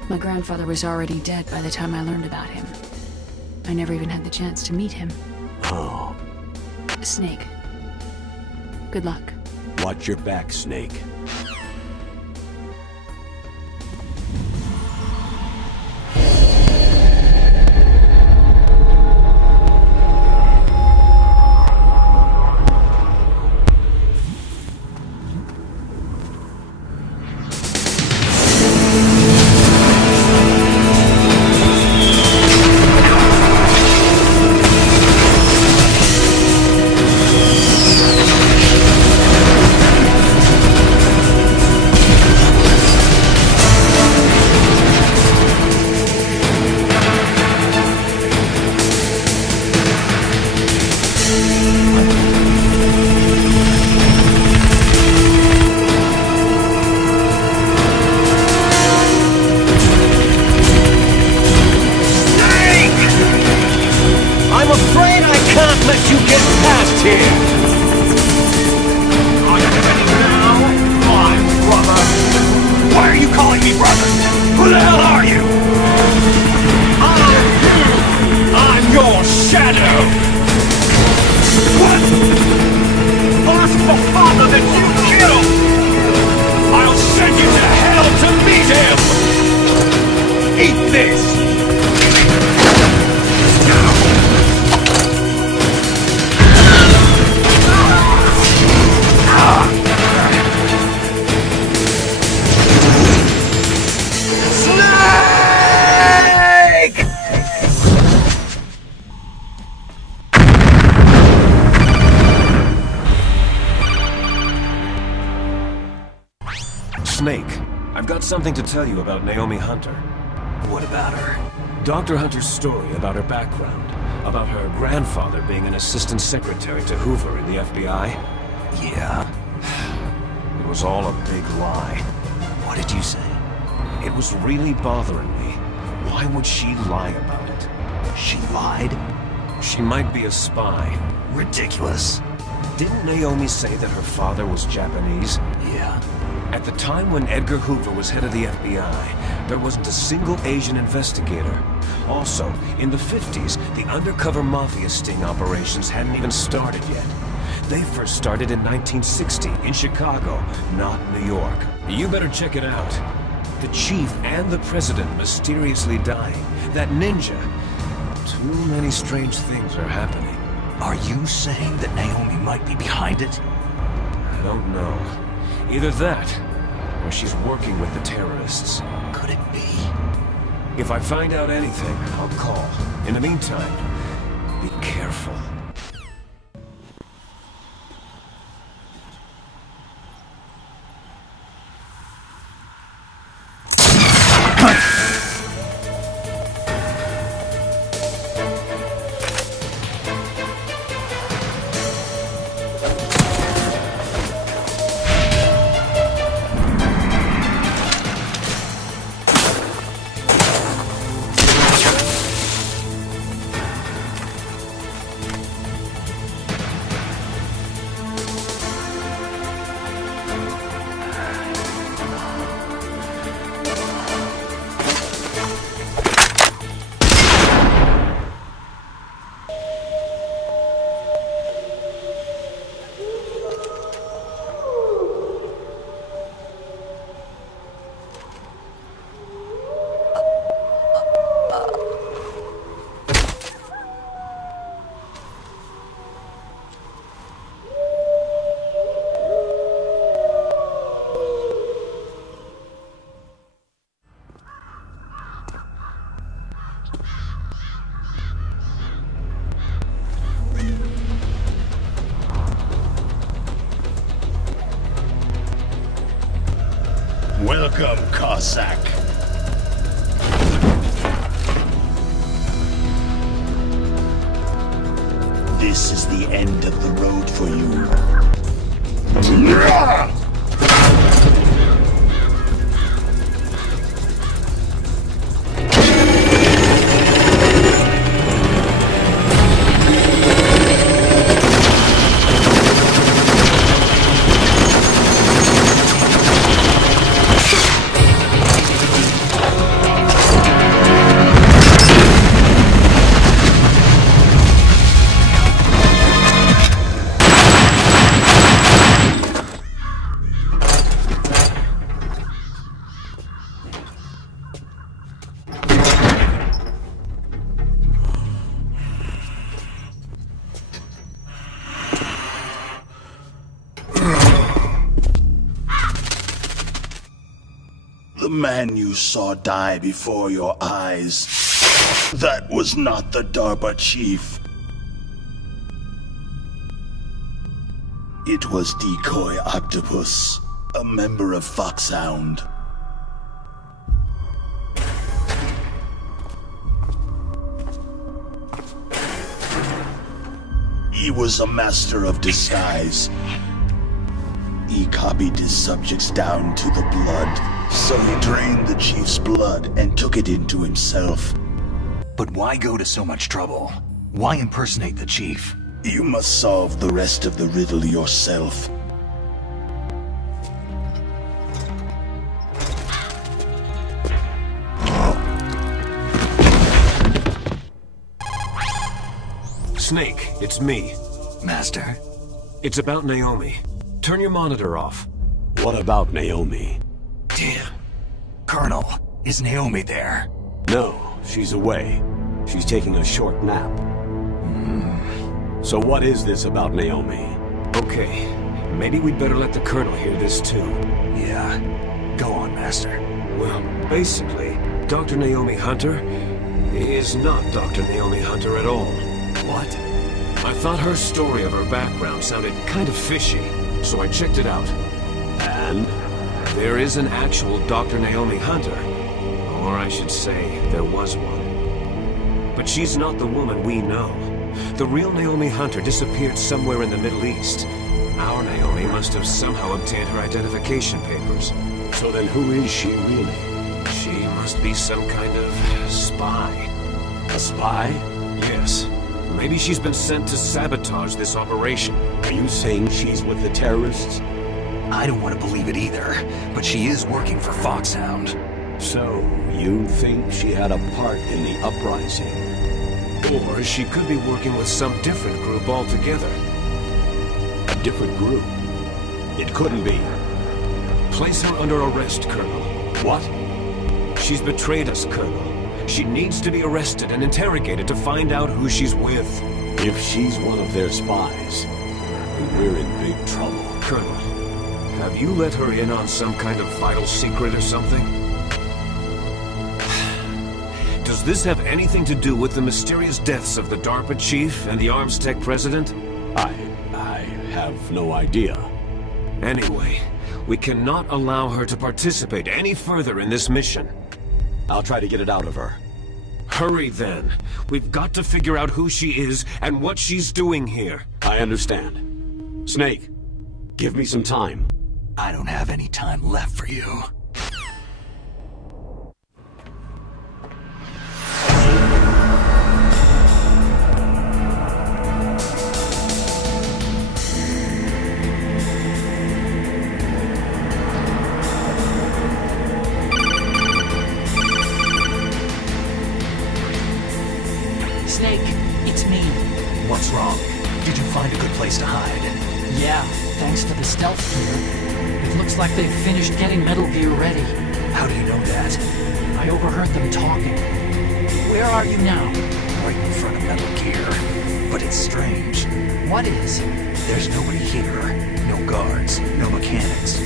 My grandfather was already dead by the time I learned about him. I never even had the chance to meet him. Oh. Snake. Good luck. Watch your back, Snake. this! Snake, I've got something to tell you about Naomi Hunter. What about her? Dr. Hunter's story about her background, about her grandfather being an assistant secretary to Hoover in the FBI. Yeah? It was all a big lie. What did you say? It was really bothering me. Why would she lie about it? She lied? She might be a spy. Ridiculous. Didn't Naomi say that her father was Japanese? Yeah. At the time when Edgar Hoover was head of the FBI, there wasn't a single Asian investigator. Also, in the 50s, the undercover mafia sting operations hadn't even started yet. They first started in 1960 in Chicago, not New York. You better check it out. The chief and the president mysteriously dying. That ninja. Too many strange things are happening. Are you saying that Naomi might be behind it? I don't know. Either that, or she's working with the terrorists. Could it be? If I find out anything, I'll call. In the meantime, be careful. Welcome, Cossack. This is the end of the road for you. The man you saw die before your eyes, that was not the DARPA chief. It was Decoy Octopus, a member of Foxhound. He was a master of disguise. He copied his subjects down to the blood, so he drained the chief's blood and took it into himself. But why go to so much trouble? Why impersonate the chief? You must solve the rest of the riddle yourself. Snake, it's me. Master? It's about Naomi. Turn your monitor off. What about Naomi? Damn. Colonel, is Naomi there? No, she's away. She's taking a short nap. So what is this about Naomi? Okay, maybe we'd better let the Colonel hear this too. Yeah, go on, Master. Well, basically, Dr. Naomi Hunter is not Dr. Naomi Hunter at all. What? I thought her story of her background sounded kind of fishy, so I checked it out. And? There is an actual Dr. Naomi Hunter. Or I should say, there was one. But she's not the woman we know. The real Naomi Hunter disappeared somewhere in the Middle East. Our Naomi must have somehow obtained her identification papers. So then who is she really? She must be some kind of spy. A spy? Yes. Maybe she's been sent to sabotage this operation. Are you saying she's with the terrorists? I don't want to believe it either, but she is working for Foxhound. So, you think she had a part in the uprising? Or she could be working with some different group altogether. A different group? It couldn't be. Place her under arrest, Colonel. What? She's betrayed us, Colonel. She needs to be arrested and interrogated to find out who she's with. If she's one of their spies, then we're in big trouble. Colonel, have you let her in on some kind of vital secret or something? Does this have anything to do with the mysterious deaths of the DARPA chief and the Arms Tech president? I have no idea. Anyway, we cannot allow her to participate any further in this mission. I'll try to get it out of her. Hurry then. We've got to figure out who she is and what she's doing here. I understand. Snake, give me some time. I don't have any time left for you. Snake, it's me. What's wrong? Did you find a good place to hide? Yeah, thanks to the stealth gear. It looks like they've finished getting Metal Gear ready. How do you know that? I overheard them talking. Where are you now? Right in front of Metal Gear. But it's strange. What is? There's nobody here. No guards, no mechanics.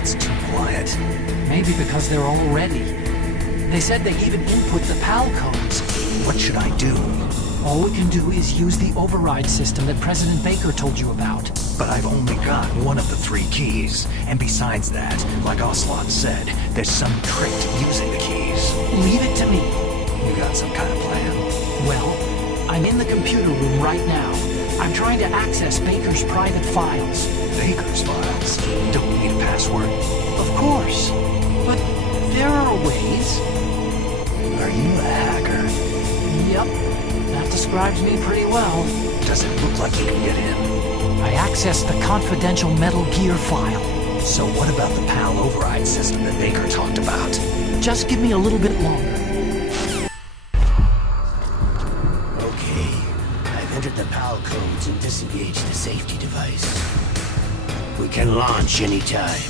It's too quiet. Maybe because they're all ready. They said they even input the PAL codes. What should I do? All we can do is use the override system that President Baker told you about. But I've only got one of the 3 keys. And besides that, like Ocelot said, there's some trick to using the keys. Leave it to me. You got some kind of plan? Well, I'm in the computer room right now. I'm trying to access Baker's private files. Baker's files? Don't you need a password? Of course. But there are ways. Are you a hacker? Yep. That describes me pretty well. Does it look like you can get in? I accessed the confidential Metal Gear file. So what about the PAL override system that Baker talked about? Just give me a little bit longer. Okay. I've entered the PAL codes and disengaged the safety device. We can launch anytime.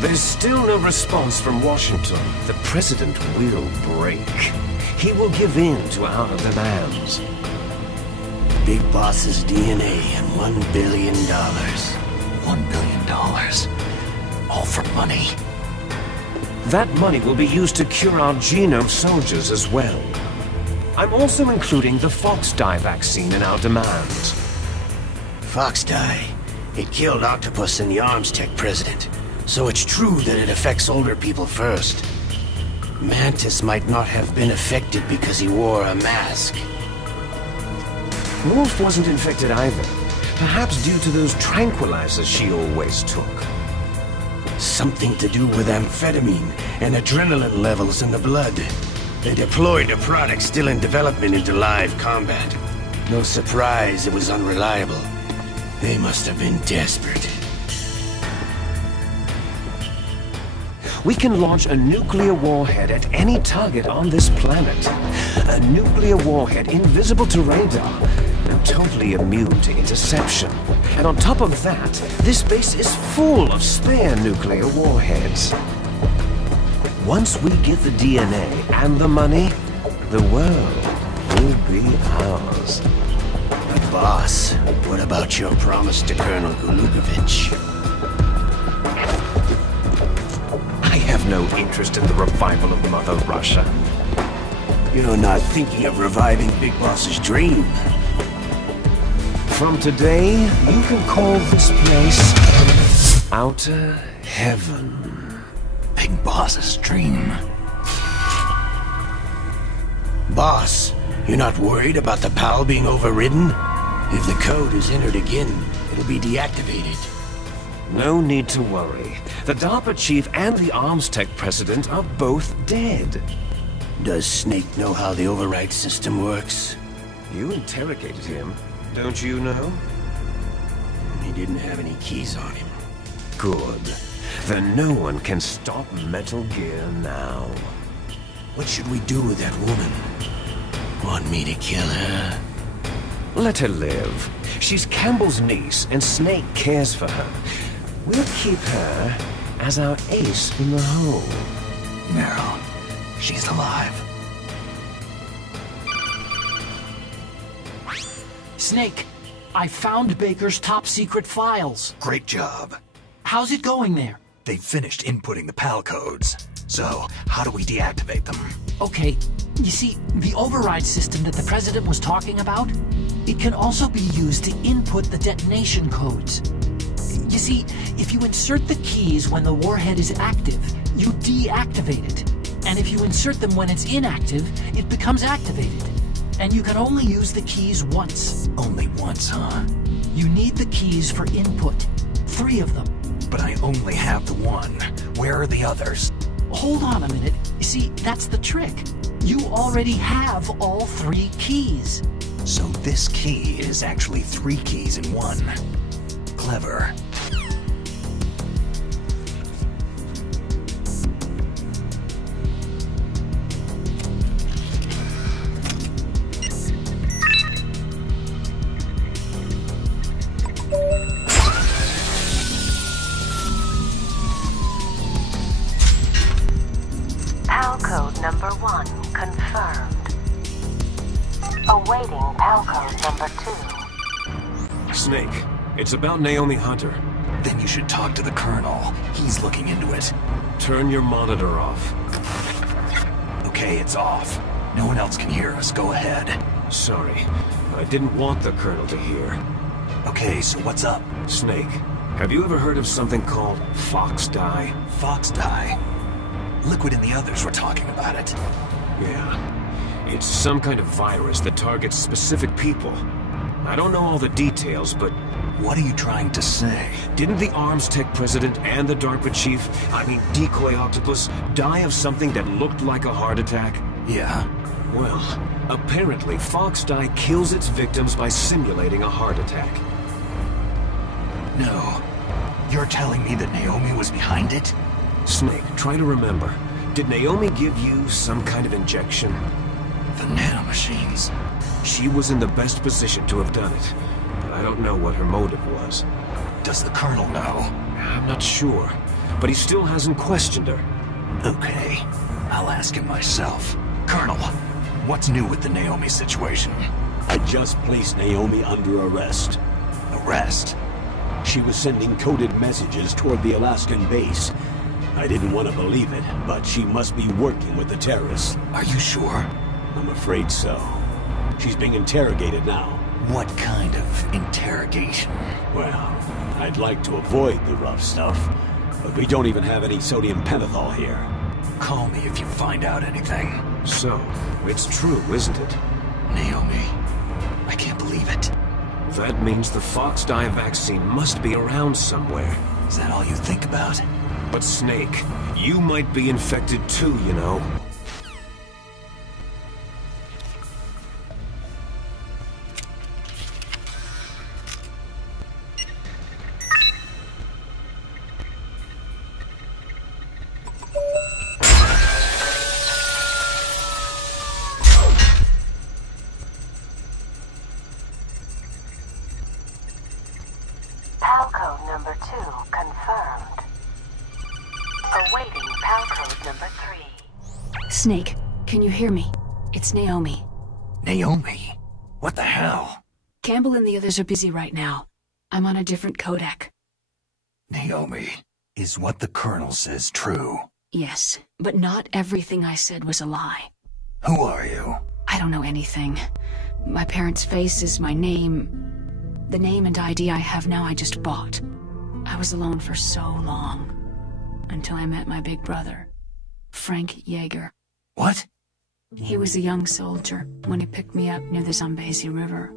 There's still no response from Washington. The president will break. He will give in to our demands. Big Boss's DNA and $1 billion. $1 billion? All for money? That money will be used to cure our genome soldiers as well. I'm also including the Fox dye vaccine in our demands. Fox dye? It killed Octopus and the Arms Tech president. So it's true that it affects older people first. Mantis might not have been affected because he wore a mask. Wolf wasn't infected either. Perhaps due to those tranquilizers she always took. Something to do with amphetamine and adrenaline levels in the blood. They deployed a product still in development into live combat. No surprise it was unreliable. They must have been desperate. We can launch a nuclear warhead at any target on this planet. A nuclear warhead invisible to radar and totally immune to interception. And on top of that, this base is full of spare nuclear warheads. Once we get the DNA and the money, the world will be ours. But boss, what about your promise to Colonel Gulukovich? I have no interest in the revival of Mother Russia. You're not thinking of reviving Big Boss's dream. From today, you can call this place Outer Heaven. Big Boss's dream. Boss, you're not worried about the PAL being overridden? If the code is entered again, it'll be deactivated. No need to worry. The DARPA chief and the arms tech president are both dead. Does Snake know how the override system works? You interrogated him, don't you know? He didn't have any keys on him. Good. Then no one can stop Metal Gear now. What should we do with that woman? Want me to kill her? Let her live. She's Campbell's niece, and Snake cares for her. We'll keep her as our ace in the hole. No, she's alive. Snake, I found Baker's top-secret files. Great job. How's it going there? They've finished inputting the PAL codes. So, how do we deactivate them? Okay, you see, the override system that the President was talking about, it can also be used to input the detonation codes. You see, if you insert the keys when the warhead is active, you deactivate it. And if you insert them when it's inactive, it becomes activated. And you can only use the keys once. Only once, huh? You need the keys for input. 3 of them. But I only have the one. Where are the others? Hold on a minute. You see, that's the trick. You already have all 3 keys. So this key is actually 3 keys in one. Clever. PAL code number 1 confirmed. Awaiting PAL code number 2. Snake, it's about Naomi Hunter. Then you should talk to the Colonel. He's looking into it. Turn your monitor off. Okay, it's off. No one else can hear us. Go ahead. Sorry, I didn't want the Colonel to hear. Okay, so what's up? Snake, have you ever heard of something called Fox Dye? Fox Dye? Liquid and the others were talking about it. Yeah. It's some kind of virus that targets specific people. I don't know all the details, but... What are you trying to say? Didn't the arms tech president and the DARPA chief, Decoy Octopus, die of something that looked like a heart attack? Yeah. Well, apparently Fox Dye kills its victims by simulating a heart attack. No. You're telling me that Naomi was behind it? Snake, try to remember. Did Naomi give you some kind of injection? The nanomachines. She was in the best position to have done it, but I don't know what her motive was. Does the Colonel know? I'm not sure, but he still hasn't questioned her. Okay, I'll ask him myself. Colonel, what's new with the Naomi situation? I just placed Naomi under arrest. Arrest? She was sending coded messages toward the Alaskan base. I didn't want to believe it, but she must be working with the terrorists. Are you sure? I'm afraid so. She's being interrogated now. What kind of interrogation? Well, I'd like to avoid the rough stuff, but we don't even have any sodium pentothal here. Call me if you find out anything. So, it's true, isn't it? Naomi, I can't believe it. That means the Fox Dye vaccine must be around somewhere. Is that all you think about? But Snake, you might be infected too, you know. PAL code number 2 confirmed. Awaiting PAL code number 3. Snake, can you hear me? It's Naomi. Naomi? What the hell? Campbell and the others are busy right now. I'm on a different codec. Naomi, is what the Colonel says true? Yes, but not everything I said was a lie. Who are you? I don't know anything. My parents' faces, my name... The name and ID I have now I just bought. I was alone for so long. Until I met my big brother, Frank Yeager. What? He was a young soldier when he picked me up near the Zambezi River.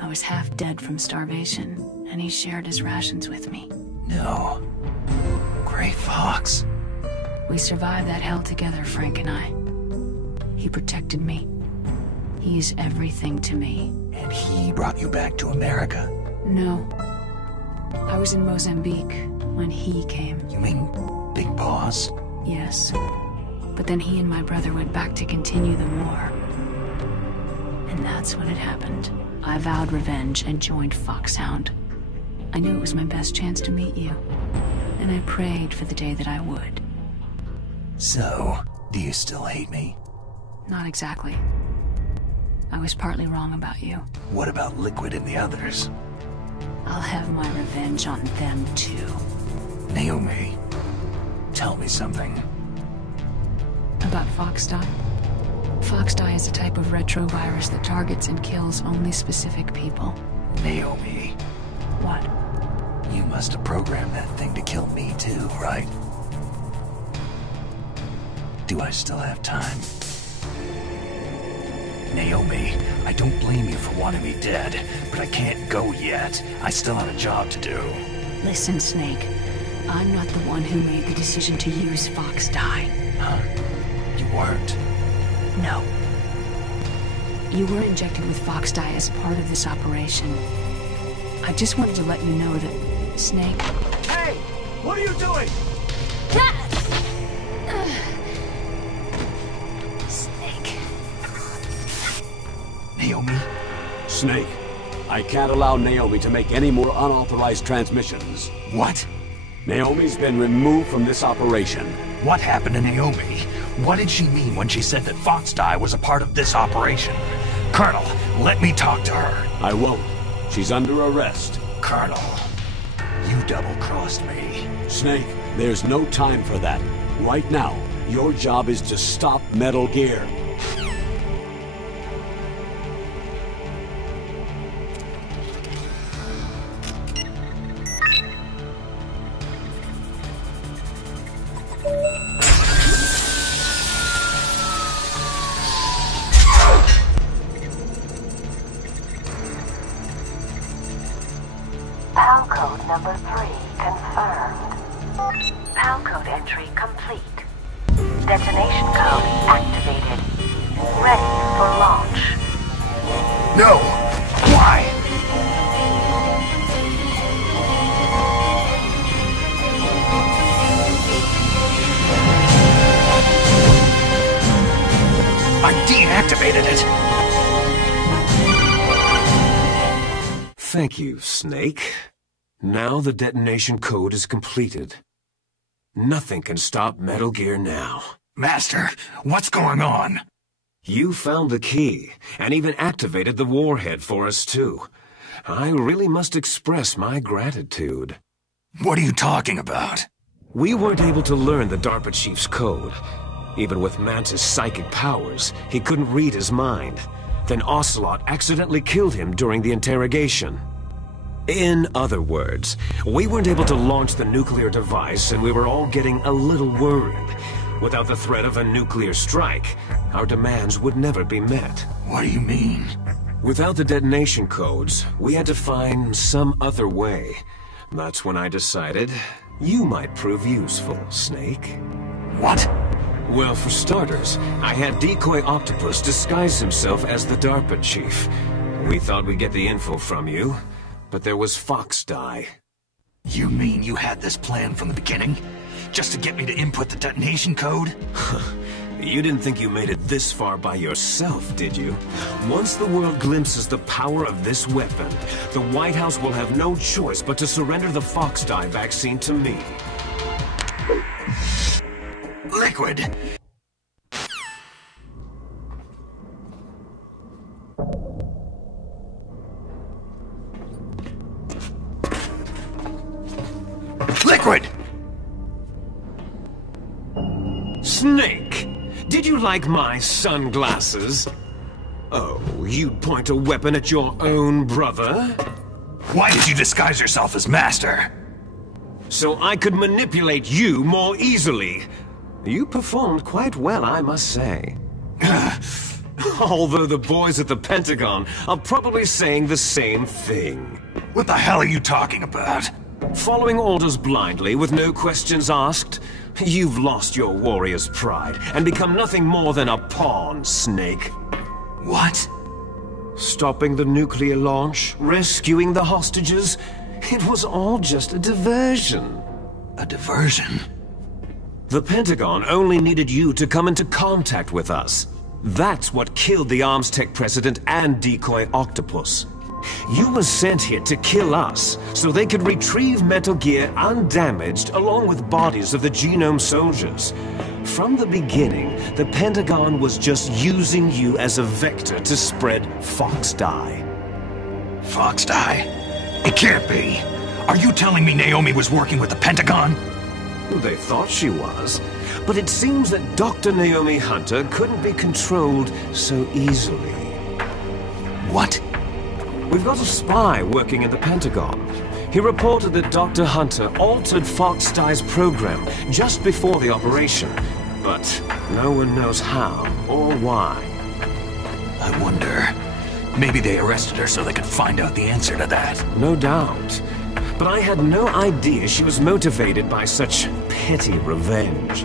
I was half dead from starvation, and he shared his rations with me. No. Gray Fox. We survived that hell together, Frank and I. He protected me. He is everything to me. And he brought you back to America? No. I was in Mozambique when he came. You mean Big Boss? Yes. But then he and my brother went back to continue the war. And that's when it happened. I vowed revenge and joined Foxhound. I knew it was my best chance to meet you. And I prayed for the day that I would. So, do you still hate me? Not exactly. I was partly wrong about you. What about Liquid and the others? I'll have my revenge on them too. Naomi, tell me something. About Foxdie? Foxdie is a type of retrovirus that targets and kills only specific people. Naomi. What? You must have programmed that thing to kill me too, right? Do I still have time? Naomi, I don't blame you for wanting me dead, but I can't go yet. I still have a job to do. Listen, Snake. I'm not the one who made the decision to use Foxdie. Huh? You weren't? No. You were injected with Foxdie as part of this operation. I just wanted to let you know that, Snake... Hey! What are you doing? Snake. Naomi? Snake, I can't allow Naomi to make any more unauthorized transmissions. What? Naomi's been removed from this operation. What happened to Naomi? What did she mean when she said that Foxdie was a part of this operation? Colonel, let me talk to her. I won't. She's under arrest. Colonel, you double-crossed me. Snake, there's no time for that. Right now, your job is to stop Metal Gear. PAL code number 3 confirmed. PAL code entry complete. Detonation code activated. Ready for launch. No! Why? I deactivated it! Thank you, Snake. Now the detonation code is completed. Nothing can stop Metal Gear now. Master, what's going on? You found the key, and even activated the warhead for us too. I really must express my gratitude. What are you talking about? We weren't able to learn the DARPA chief's code. Even with Mantis' psychic powers, he couldn't read his mind. Then Ocelot accidentally killed him during the interrogation. In other words, we weren't able to launch the nuclear device, and we were all getting a little worried. Without the threat of a nuclear strike, our demands would never be met. What do you mean? Without the detonation codes, we had to find some other way. That's when I decided you might prove useful, Snake. What? Well, for starters, I had Decoy Octopus disguise himself as the DARPA chief. We thought we'd get the info from you, but there was Foxdie. You mean you had this plan from the beginning? Just to get me to input the detonation code? You didn't think you made it this far by yourself, did you? Once the world glimpses the power of this weapon, the White House will have no choice but to surrender the Foxdie vaccine to me. Liquid! Liquid! Snake, did you like my sunglasses? Oh, you'd point a weapon at your own brother? Why did you disguise yourself as Master? So I could manipulate you more easily. You performed quite well, I must say. Although the boys at the Pentagon are probably saying the same thing. What the hell are you talking about? Following orders blindly with no questions asked? You've lost your warrior's pride and become nothing more than a pawn, Snake. What? Stopping the nuclear launch, rescuing the hostages, it was all just a diversion. A diversion? The Pentagon only needed you to come into contact with us. That's what killed the ArmsTech president and decoy Octopus. You were sent here to kill us, so they could retrieve Metal Gear undamaged along with bodies of the Genome soldiers. From the beginning, the Pentagon was just using you as a vector to spread Fox Die. Fox Die? It can't be. Are you telling me Naomi was working with the Pentagon? They thought she was, but it seems that Dr. Naomi Hunter couldn't be controlled so easily. What? We've got a spy working in the Pentagon. He reported that Dr. Hunter altered Fox Die's program just before the operation, but no one knows how or why. I wonder, maybe they arrested her so they could find out the answer to that. No doubt. But I had no idea she was motivated by such petty revenge.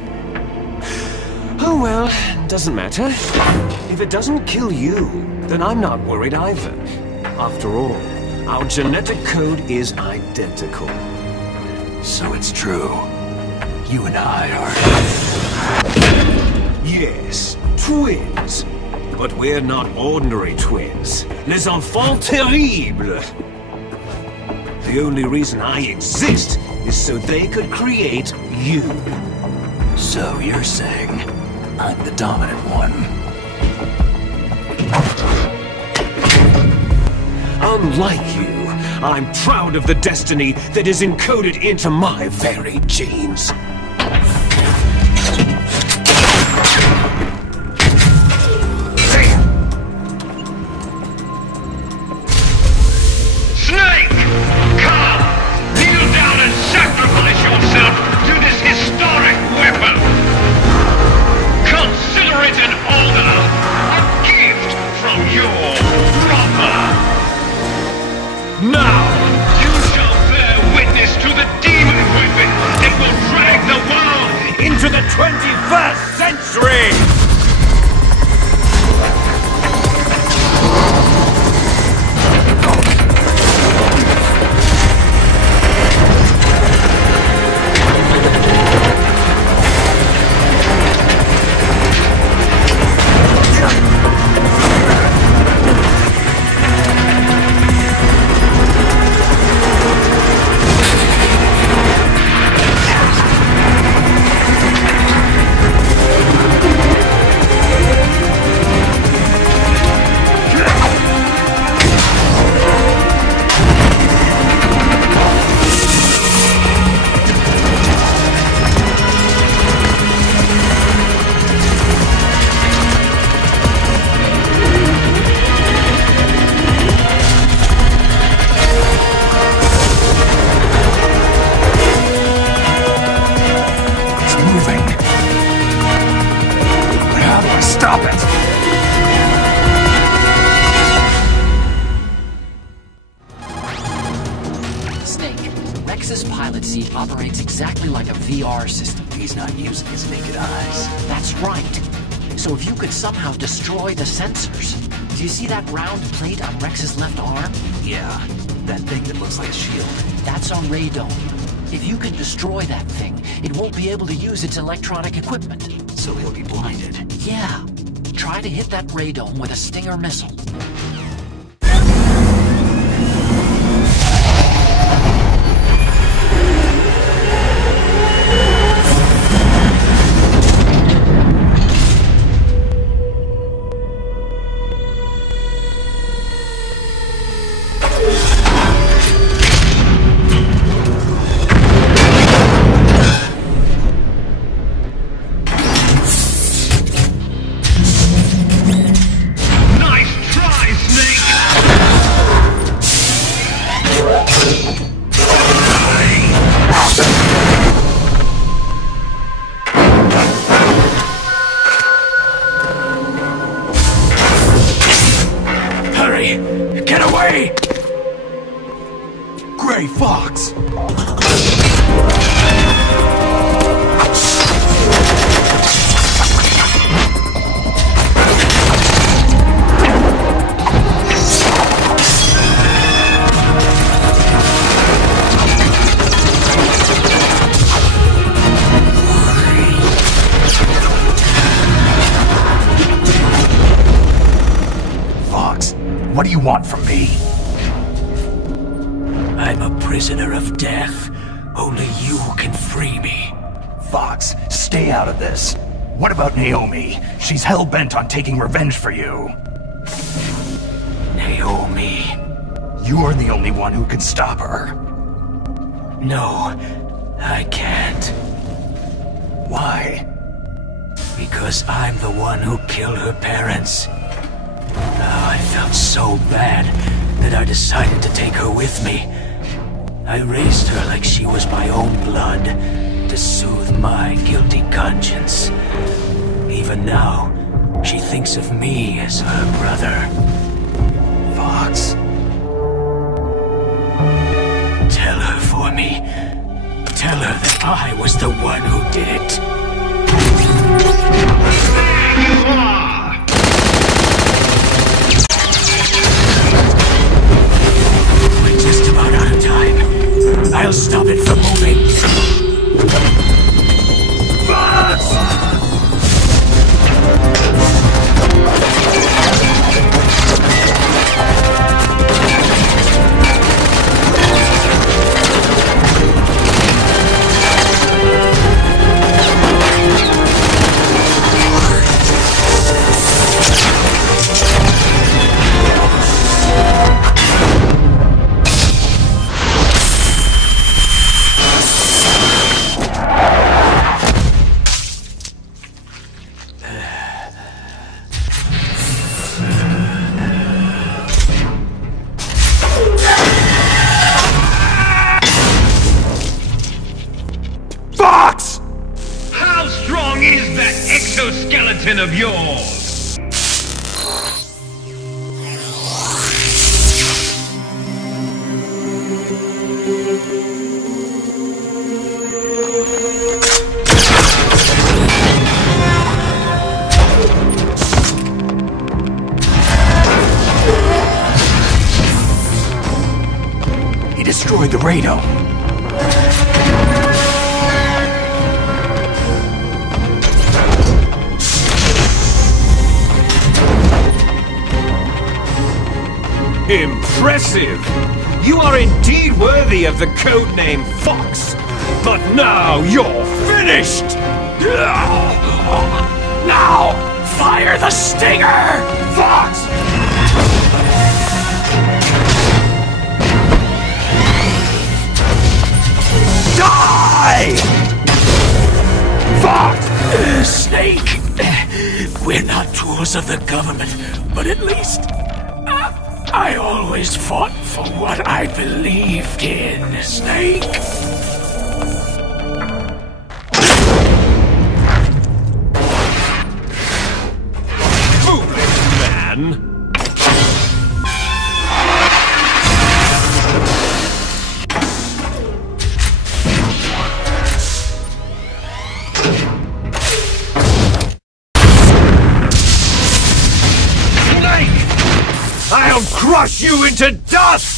Oh well, doesn't matter. If it doesn't kill you, then I'm not worried either. After all, our genetic code is identical. So it's true. You and I are... Yes, twins. But we're not ordinary twins. Les enfants terribles. The only reason I exist is so they could create you. So you're saying I'm the dominant one? Unlike you, I'm proud of the destiny that is encoded into my very genes. Snake! Come! Kneel down and sacrifice yourself to this historic weapon! Consider it an honor, a gift from your brother! Now, you shall bear witness to the demon weapon that will drag the world into the 21st century! Somehow destroy the sensors. Do you see that round plate on Rex's left arm? Yeah, that thing that looks like a shield. That's a radome. If you can destroy that thing, it won't be able to use its electronic equipment. So he'll be blinded. Yeah. Try to hit that radome with a Stinger missile. What do you want from me? I'm a prisoner of death. Only you can free me. Fox, stay out of this. What about Naomi? She's hell-bent on taking revenge for you. Naomi. You're the only one who can stop her. No, I can't. Why? Because I'm the one who killed her parents. Oh, I felt so bad that I decided to take her with me. I raised her like she was my own blood, to soothe my guilty conscience. Even now, she thinks of me as her brother. Fox. Tell her for me. Tell her that I was the one who did it. There you are! We're just about out of time. I'll stop it from moving. Exoskeleton of yours! He destroyed the radome. Impressive! You are indeed worthy of the codename Fox! But now you're finished! Now! Fire the stinger! Fox! Die! Fox! Snake! We're not tools of the government, but at least I always fought for what I believed in, Snake. Foolish man! I'll crush you into dust!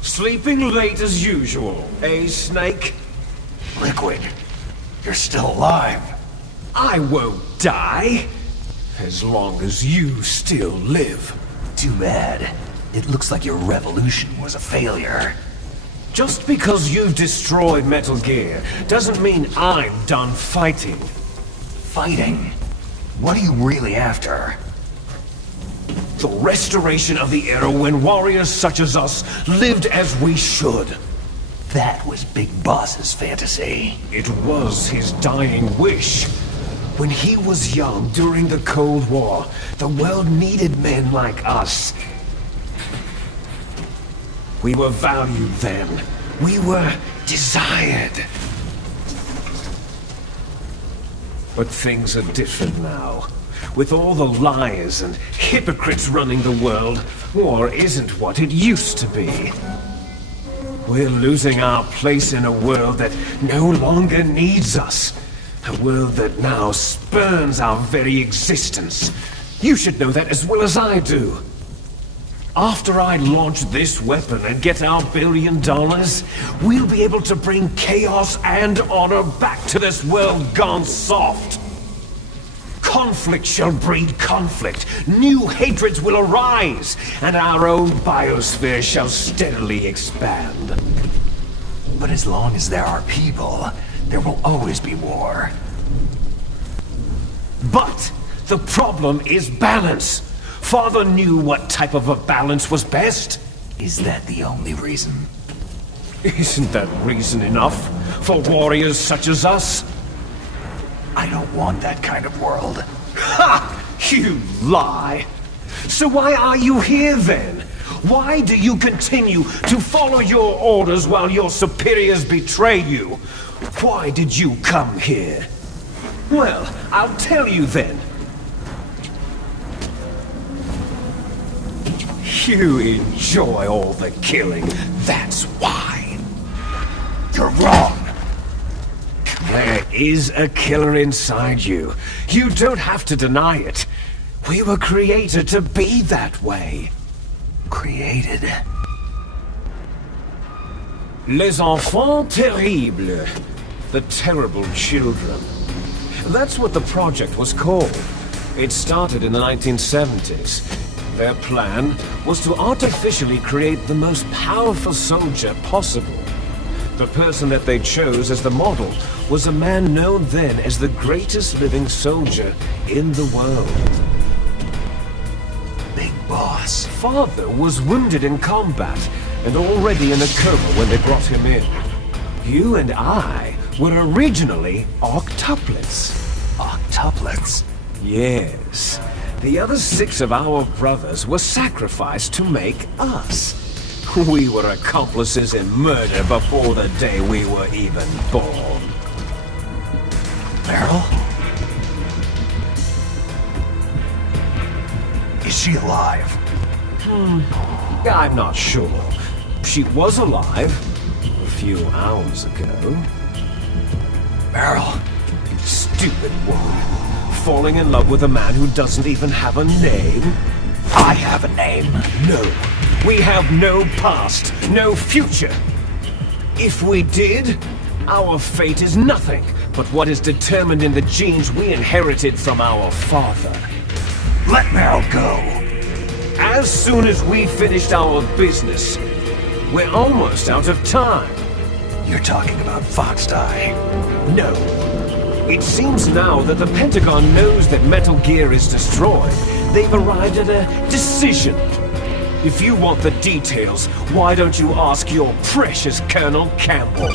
Sleeping late as usual, eh, Snake? Liquid, you're still alive. I won't die, as long as you still live. Too bad. It looks like your revolution was a failure. Just because you've destroyed Metal Gear doesn't mean I'm done fighting. Fighting? What are you really after? The restoration of the era when warriors such as us lived as we should. That was Big Boss's fantasy. It was his dying wish. When he was young during the Cold War, the world needed men like us. We were valued then. We were desired. But things are different now. With all the liars and hypocrites running the world, war isn't what it used to be. We're losing our place in a world that no longer needs us. A world that now spurns our very existence. You should know that as well as I do. After I launch this weapon and get our $1 billion, we'll be able to bring chaos and honor back to this world gone soft. Conflict shall breed conflict, new hatreds will arise, and our own biosphere shall steadily expand. But as long as there are people, there will always be war. But the problem is balance. Father knew what type of a balance was best. Is that the only reason? Isn't that reason enough for warriors such as us? I don't want that kind of world. Ha! You lie! So why are you here then? Why do you continue to follow your orders while your superiors betray you? Why did you come here? Well, I'll tell you then. You enjoy all the killing, that's why. You're wrong. There is a killer inside you. You don't have to deny it. We were created to be that way. Created? Les enfants terribles. The terrible children. That's what the project was called. It started in the 1970s. Their plan was to artificially create the most powerful soldier possible. The person that they chose as the model was a man known then as the greatest living soldier in the world. Big Boss. Father was wounded in combat and already in a coma when they brought him in. You and I were originally octuplets. Octuplets? Yes. The other 6 of our brothers were sacrificed to make us. We were accomplices in murder before the day we were even born. Meryl? Is she alive? I'm not sure. She was alive a few hours ago. Meryl? Stupid woman. Falling in love with a man who doesn't even have a name? I have a name. No. We have no past, no future. If we did, our fate is nothing but what is determined in the genes we inherited from our father. Let Meryl go. As soon as we finished our business, we're almost out of time. You're talking about Fox Die. No. It seems now that the Pentagon knows that Metal Gear is destroyed. They've arrived at a decision. If you want the details, why don't you ask your precious Colonel Campbell?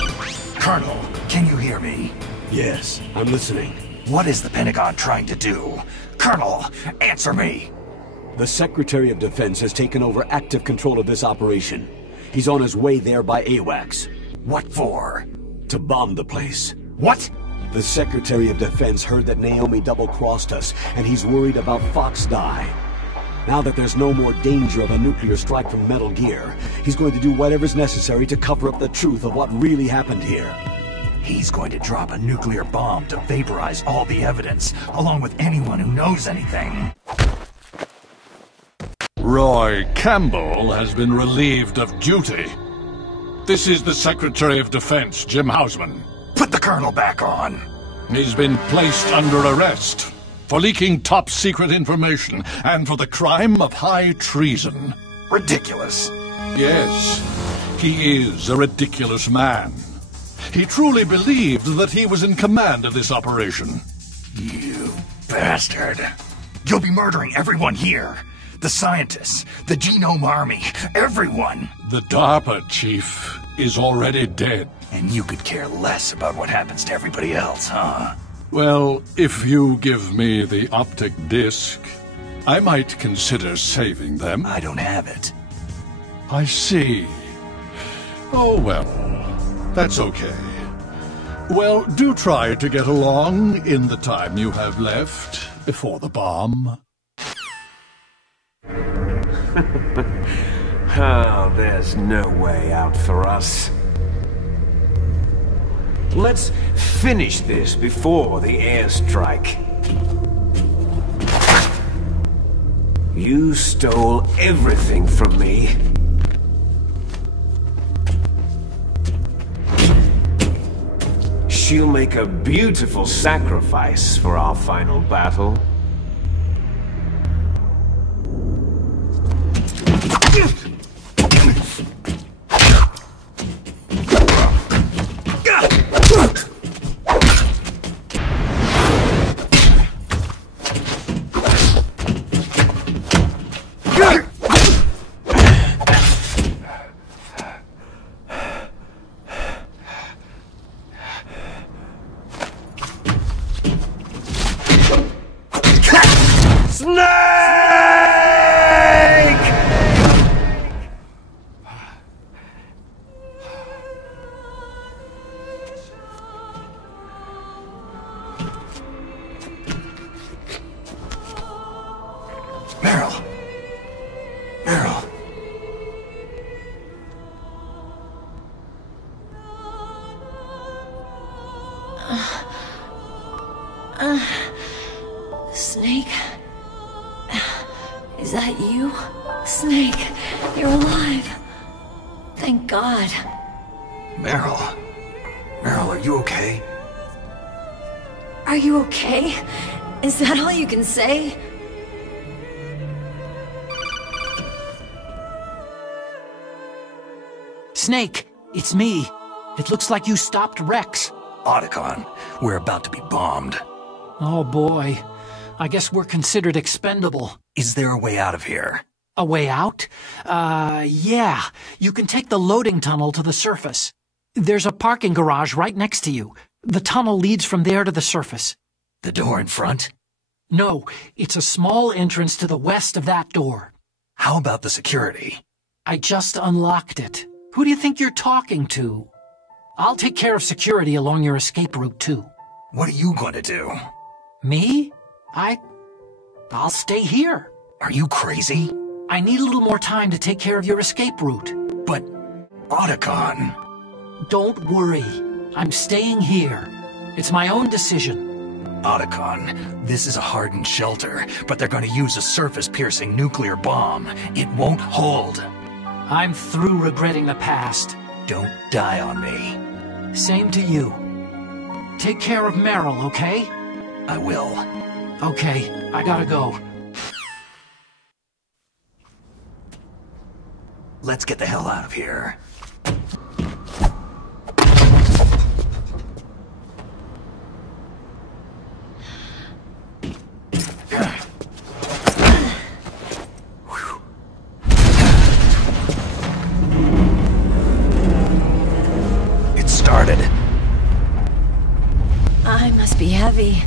Colonel, can you hear me? Yes, I'm listening. What is the Pentagon trying to do? Colonel, answer me! The Secretary of Defense has taken over active control of this operation. He's on his way there by AWACS. What for? To bomb the place. What? The Secretary of Defense heard that Naomi double-crossed us, and he's worried about Fox Die. Now that there's no more danger of a nuclear strike from Metal Gear, he's going to do whatever's necessary to cover up the truth of what really happened here. He's going to drop a nuclear bomb to vaporize all the evidence, along with anyone who knows anything. Roy Campbell has been relieved of duty. This is the Secretary of Defense, Jim Houseman. Put the Colonel back on. He's been placed under arrest for leaking top-secret information and for the crime of high treason. Ridiculous. Yes, he is a ridiculous man. He truly believed that he was in command of this operation. You bastard. You'll be murdering everyone here. The scientists, the Genome Army, everyone. The DARPA chief is already dead. And you could care less about what happens to everybody else, huh? Well, if you give me the optic disc, I might consider saving them. I don't have it. I see. Oh, well, that's okay. Well, do try to get along in the time you have left before the bomb. Oh, there's no way out for us. Let's finish this before the airstrike. You stole everything from me. She'll make a beautiful sacrifice for our final battle. Snake? Is that you? Snake, you're alive. Thank God. Meryl. Meryl, are you okay? Are you okay? Is that all you can say? Snake, it's me. It looks like you stopped Rex. Otacon, we're about to be bombed. Oh boy. I guess we're considered expendable. Is there a way out of here? A way out? Yeah. You can take the loading tunnel to the surface. There's a parking garage right next to you. The tunnel leads from there to the surface. The door in front? No, it's a small entrance to the west of that door. How about the security? I just unlocked it. Who do you think you're talking to? I'll take care of security along your escape route, too. What are you going to do? Me? I'll stay here. Are you crazy? I need a little more time to take care of your escape route. But, Otacon... Don't worry. I'm staying here. It's my own decision. Otacon, this is a hardened shelter, but they're going to use a surface-piercing nuclear bomb. It won't hold. I'm through regretting the past. Don't die on me. Same to you. Take care of Meryl, okay? I will. Okay, I gotta go. Let's get the hell out of here. It started. I must be heavy.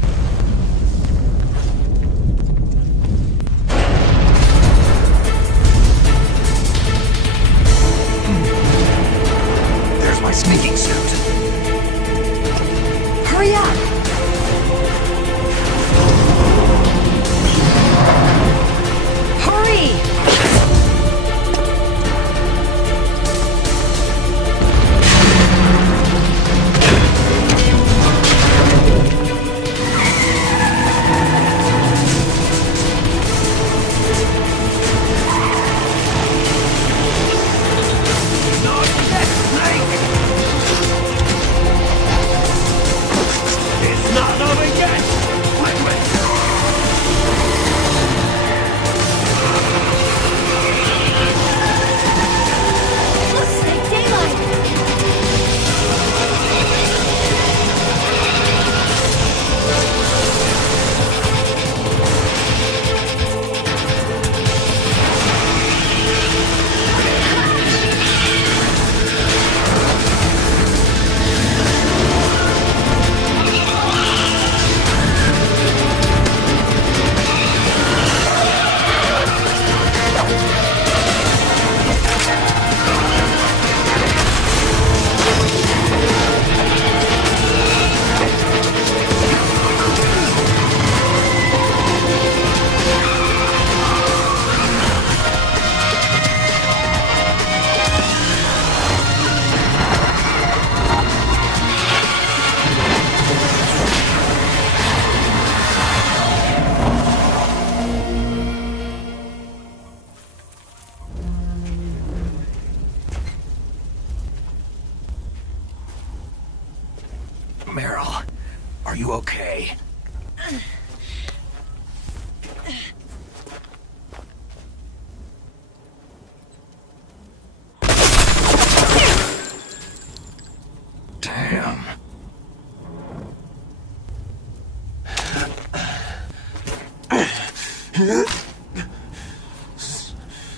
okay? Damn.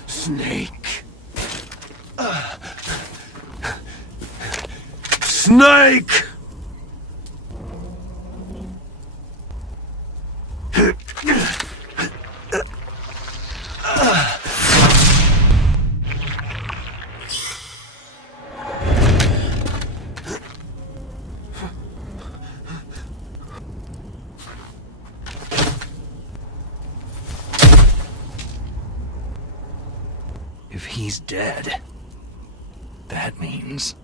Snake. Snake! If he's dead, that means...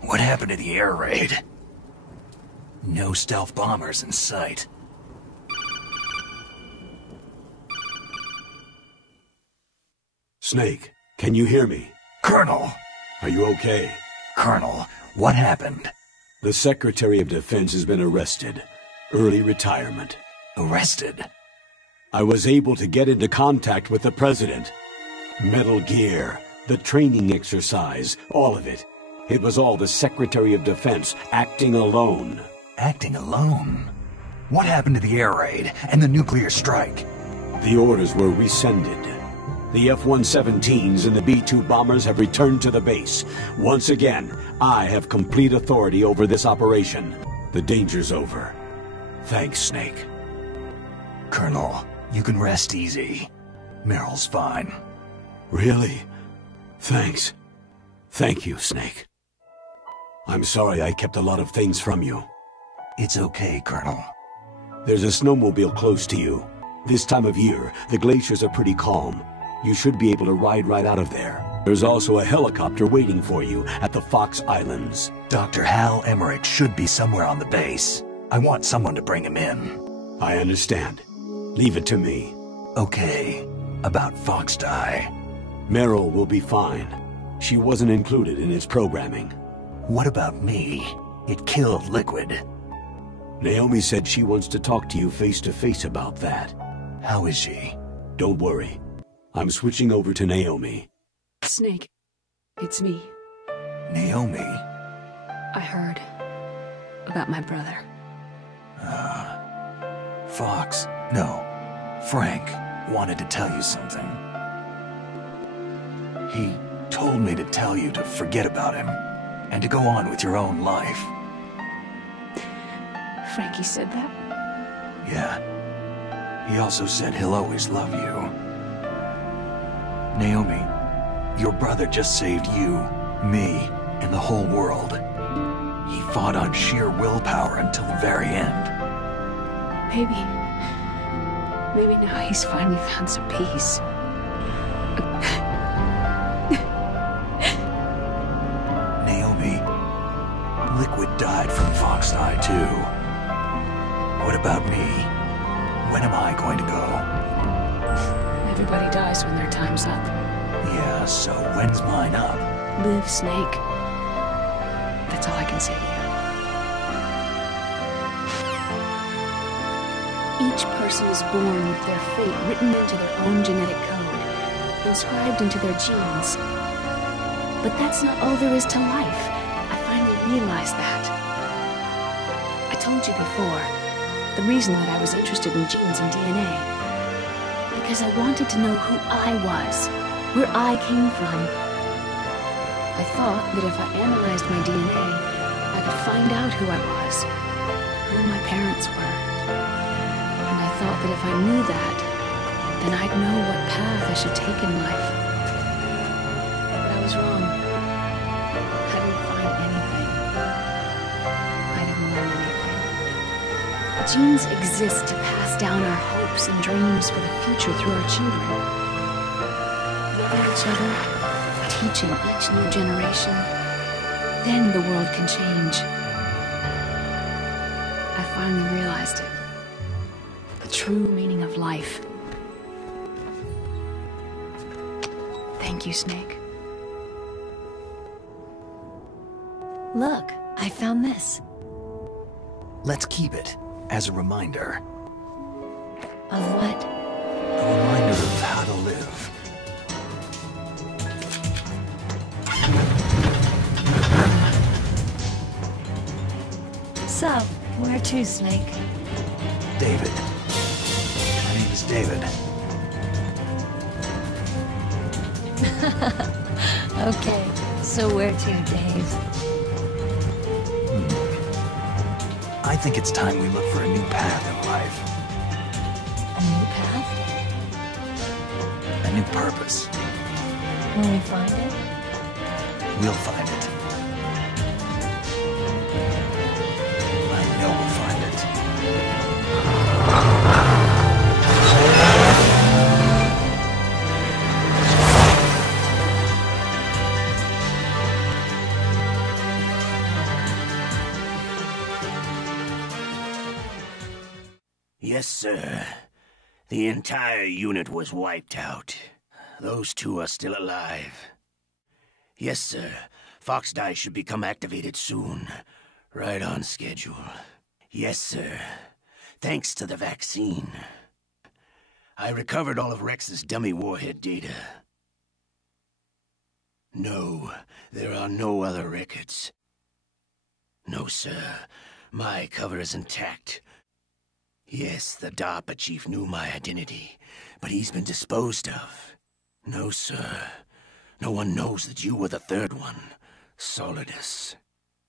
What happened to the air raid? No stealth bombers in sight. Snake, can you hear me? Colonel! Are you okay? Colonel, what happened? The Secretary of Defense has been arrested. Early retirement. Arrested? I was able to get into contact with the President. Metal Gear, the training exercise, all of it. It was all the Secretary of Defense acting alone. Acting alone? What happened to the air raid and the nuclear strike? The orders were rescinded. The F-117s and the B-2 bombers have returned to the base. Once again, I have complete authority over this operation. The danger's over. Thanks, Snake. Colonel, you can rest easy. Meryl's fine. Really? Thanks. Thank you, Snake. I'm sorry I kept a lot of things from you. It's okay, Colonel. There's a snowmobile close to you. This time of year, the glaciers are pretty calm. You should be able to ride right out of there. There's also a helicopter waiting for you at the Fox Islands. Dr. Hal Emmerich should be somewhere on the base. I want someone to bring him in. I understand. Leave it to me. Okay. About Fox Die. Meryl will be fine. She wasn't included in its programming. What about me? It killed Liquid. Naomi said she wants to talk to you face to face about that. How is she? Don't worry. I'm switching over to Naomi. Snake, it's me. Naomi? I heard about my brother. Fox, no, Frank wanted to tell you something. He told me to tell you to forget about him and to go on with your own life. Frankie said that? Yeah. He also said he'll always love you. Naomi, your brother just saved you, me, and the whole world. He fought on sheer willpower until the very end. Maybe now he's finally found some peace. Naomi, Liquid died from Fox Die too. What about me? When am I going to go? Everybody dies when their time's up. Yeah, so when's mine up? Live, Snake. That's all I can say to you. Each person is born with their fate written into their own genetic code, inscribed into their genes. But that's not all there is to life. I finally realized that. I told you before, the reason that I was interested in genes and DNA. Because I wanted to know who I was, where I came from. I thought that if I analyzed my DNA, I could find out who I was, who my parents were. And I thought that if I knew that, then I'd know what path I should take in life. But I was wrong. I didn't find anything. I didn't learn anything. Genes exist to pass down our hopes and dreams for the future through our children. Loving each other, teaching each new generation, then the world can change. I finally realized it. The true meaning of life. Thank you, Snake. Look, I found this. Let's keep it as a reminder. Of what? A reminder of how to live. So, where to, Snake? David. My name is David. Okay, so where to, Dave? I think it's time we look for a new path in life. A new path? A new purpose. When we find it? We'll find it. I know we'll find it. Yes, sir. The entire unit was wiped out. Those two are still alive. Yes, sir. Fox Dice should become activated soon. Right on schedule. Yes, sir. Thanks to the vaccine. I recovered all of Rex's dummy warhead data. No, there are no other records. No, sir. My cover is intact. Yes, the DARPA chief knew my identity, but he's been disposed of. No, sir. No one knows that you were the third one, Solidus.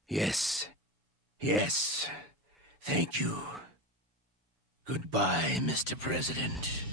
Yes. Yes. Thank you. Goodbye, Mr. President.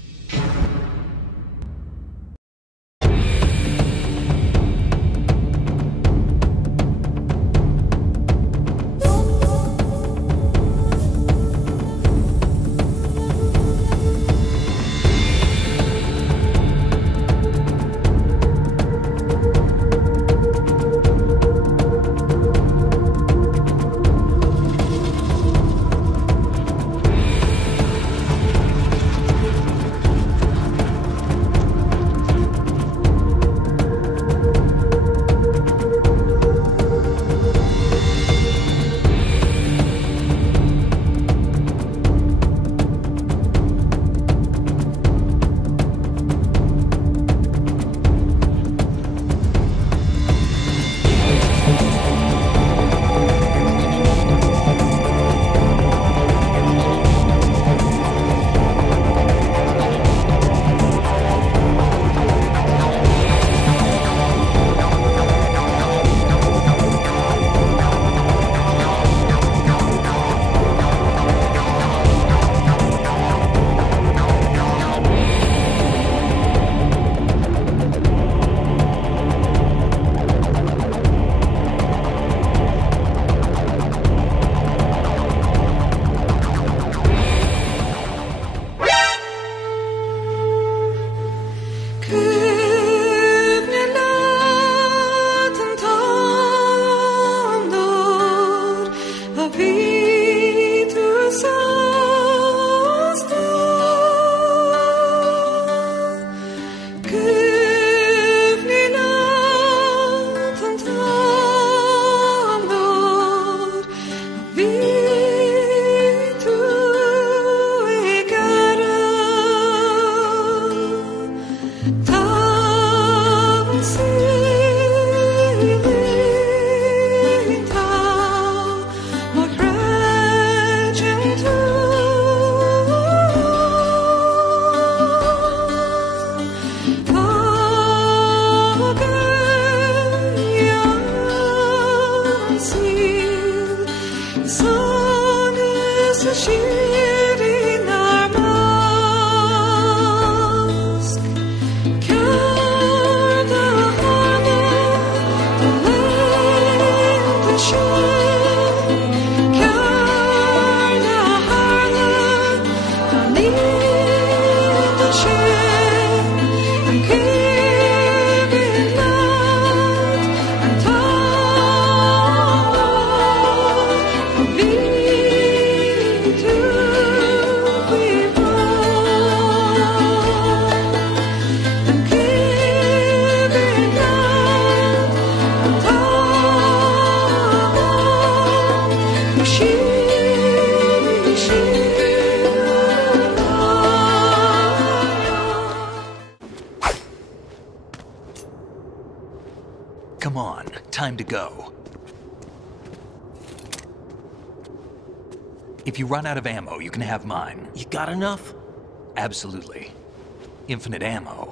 time to go. If you run out of ammo, you can have mine. You got enough? Absolutely. Infinite ammo.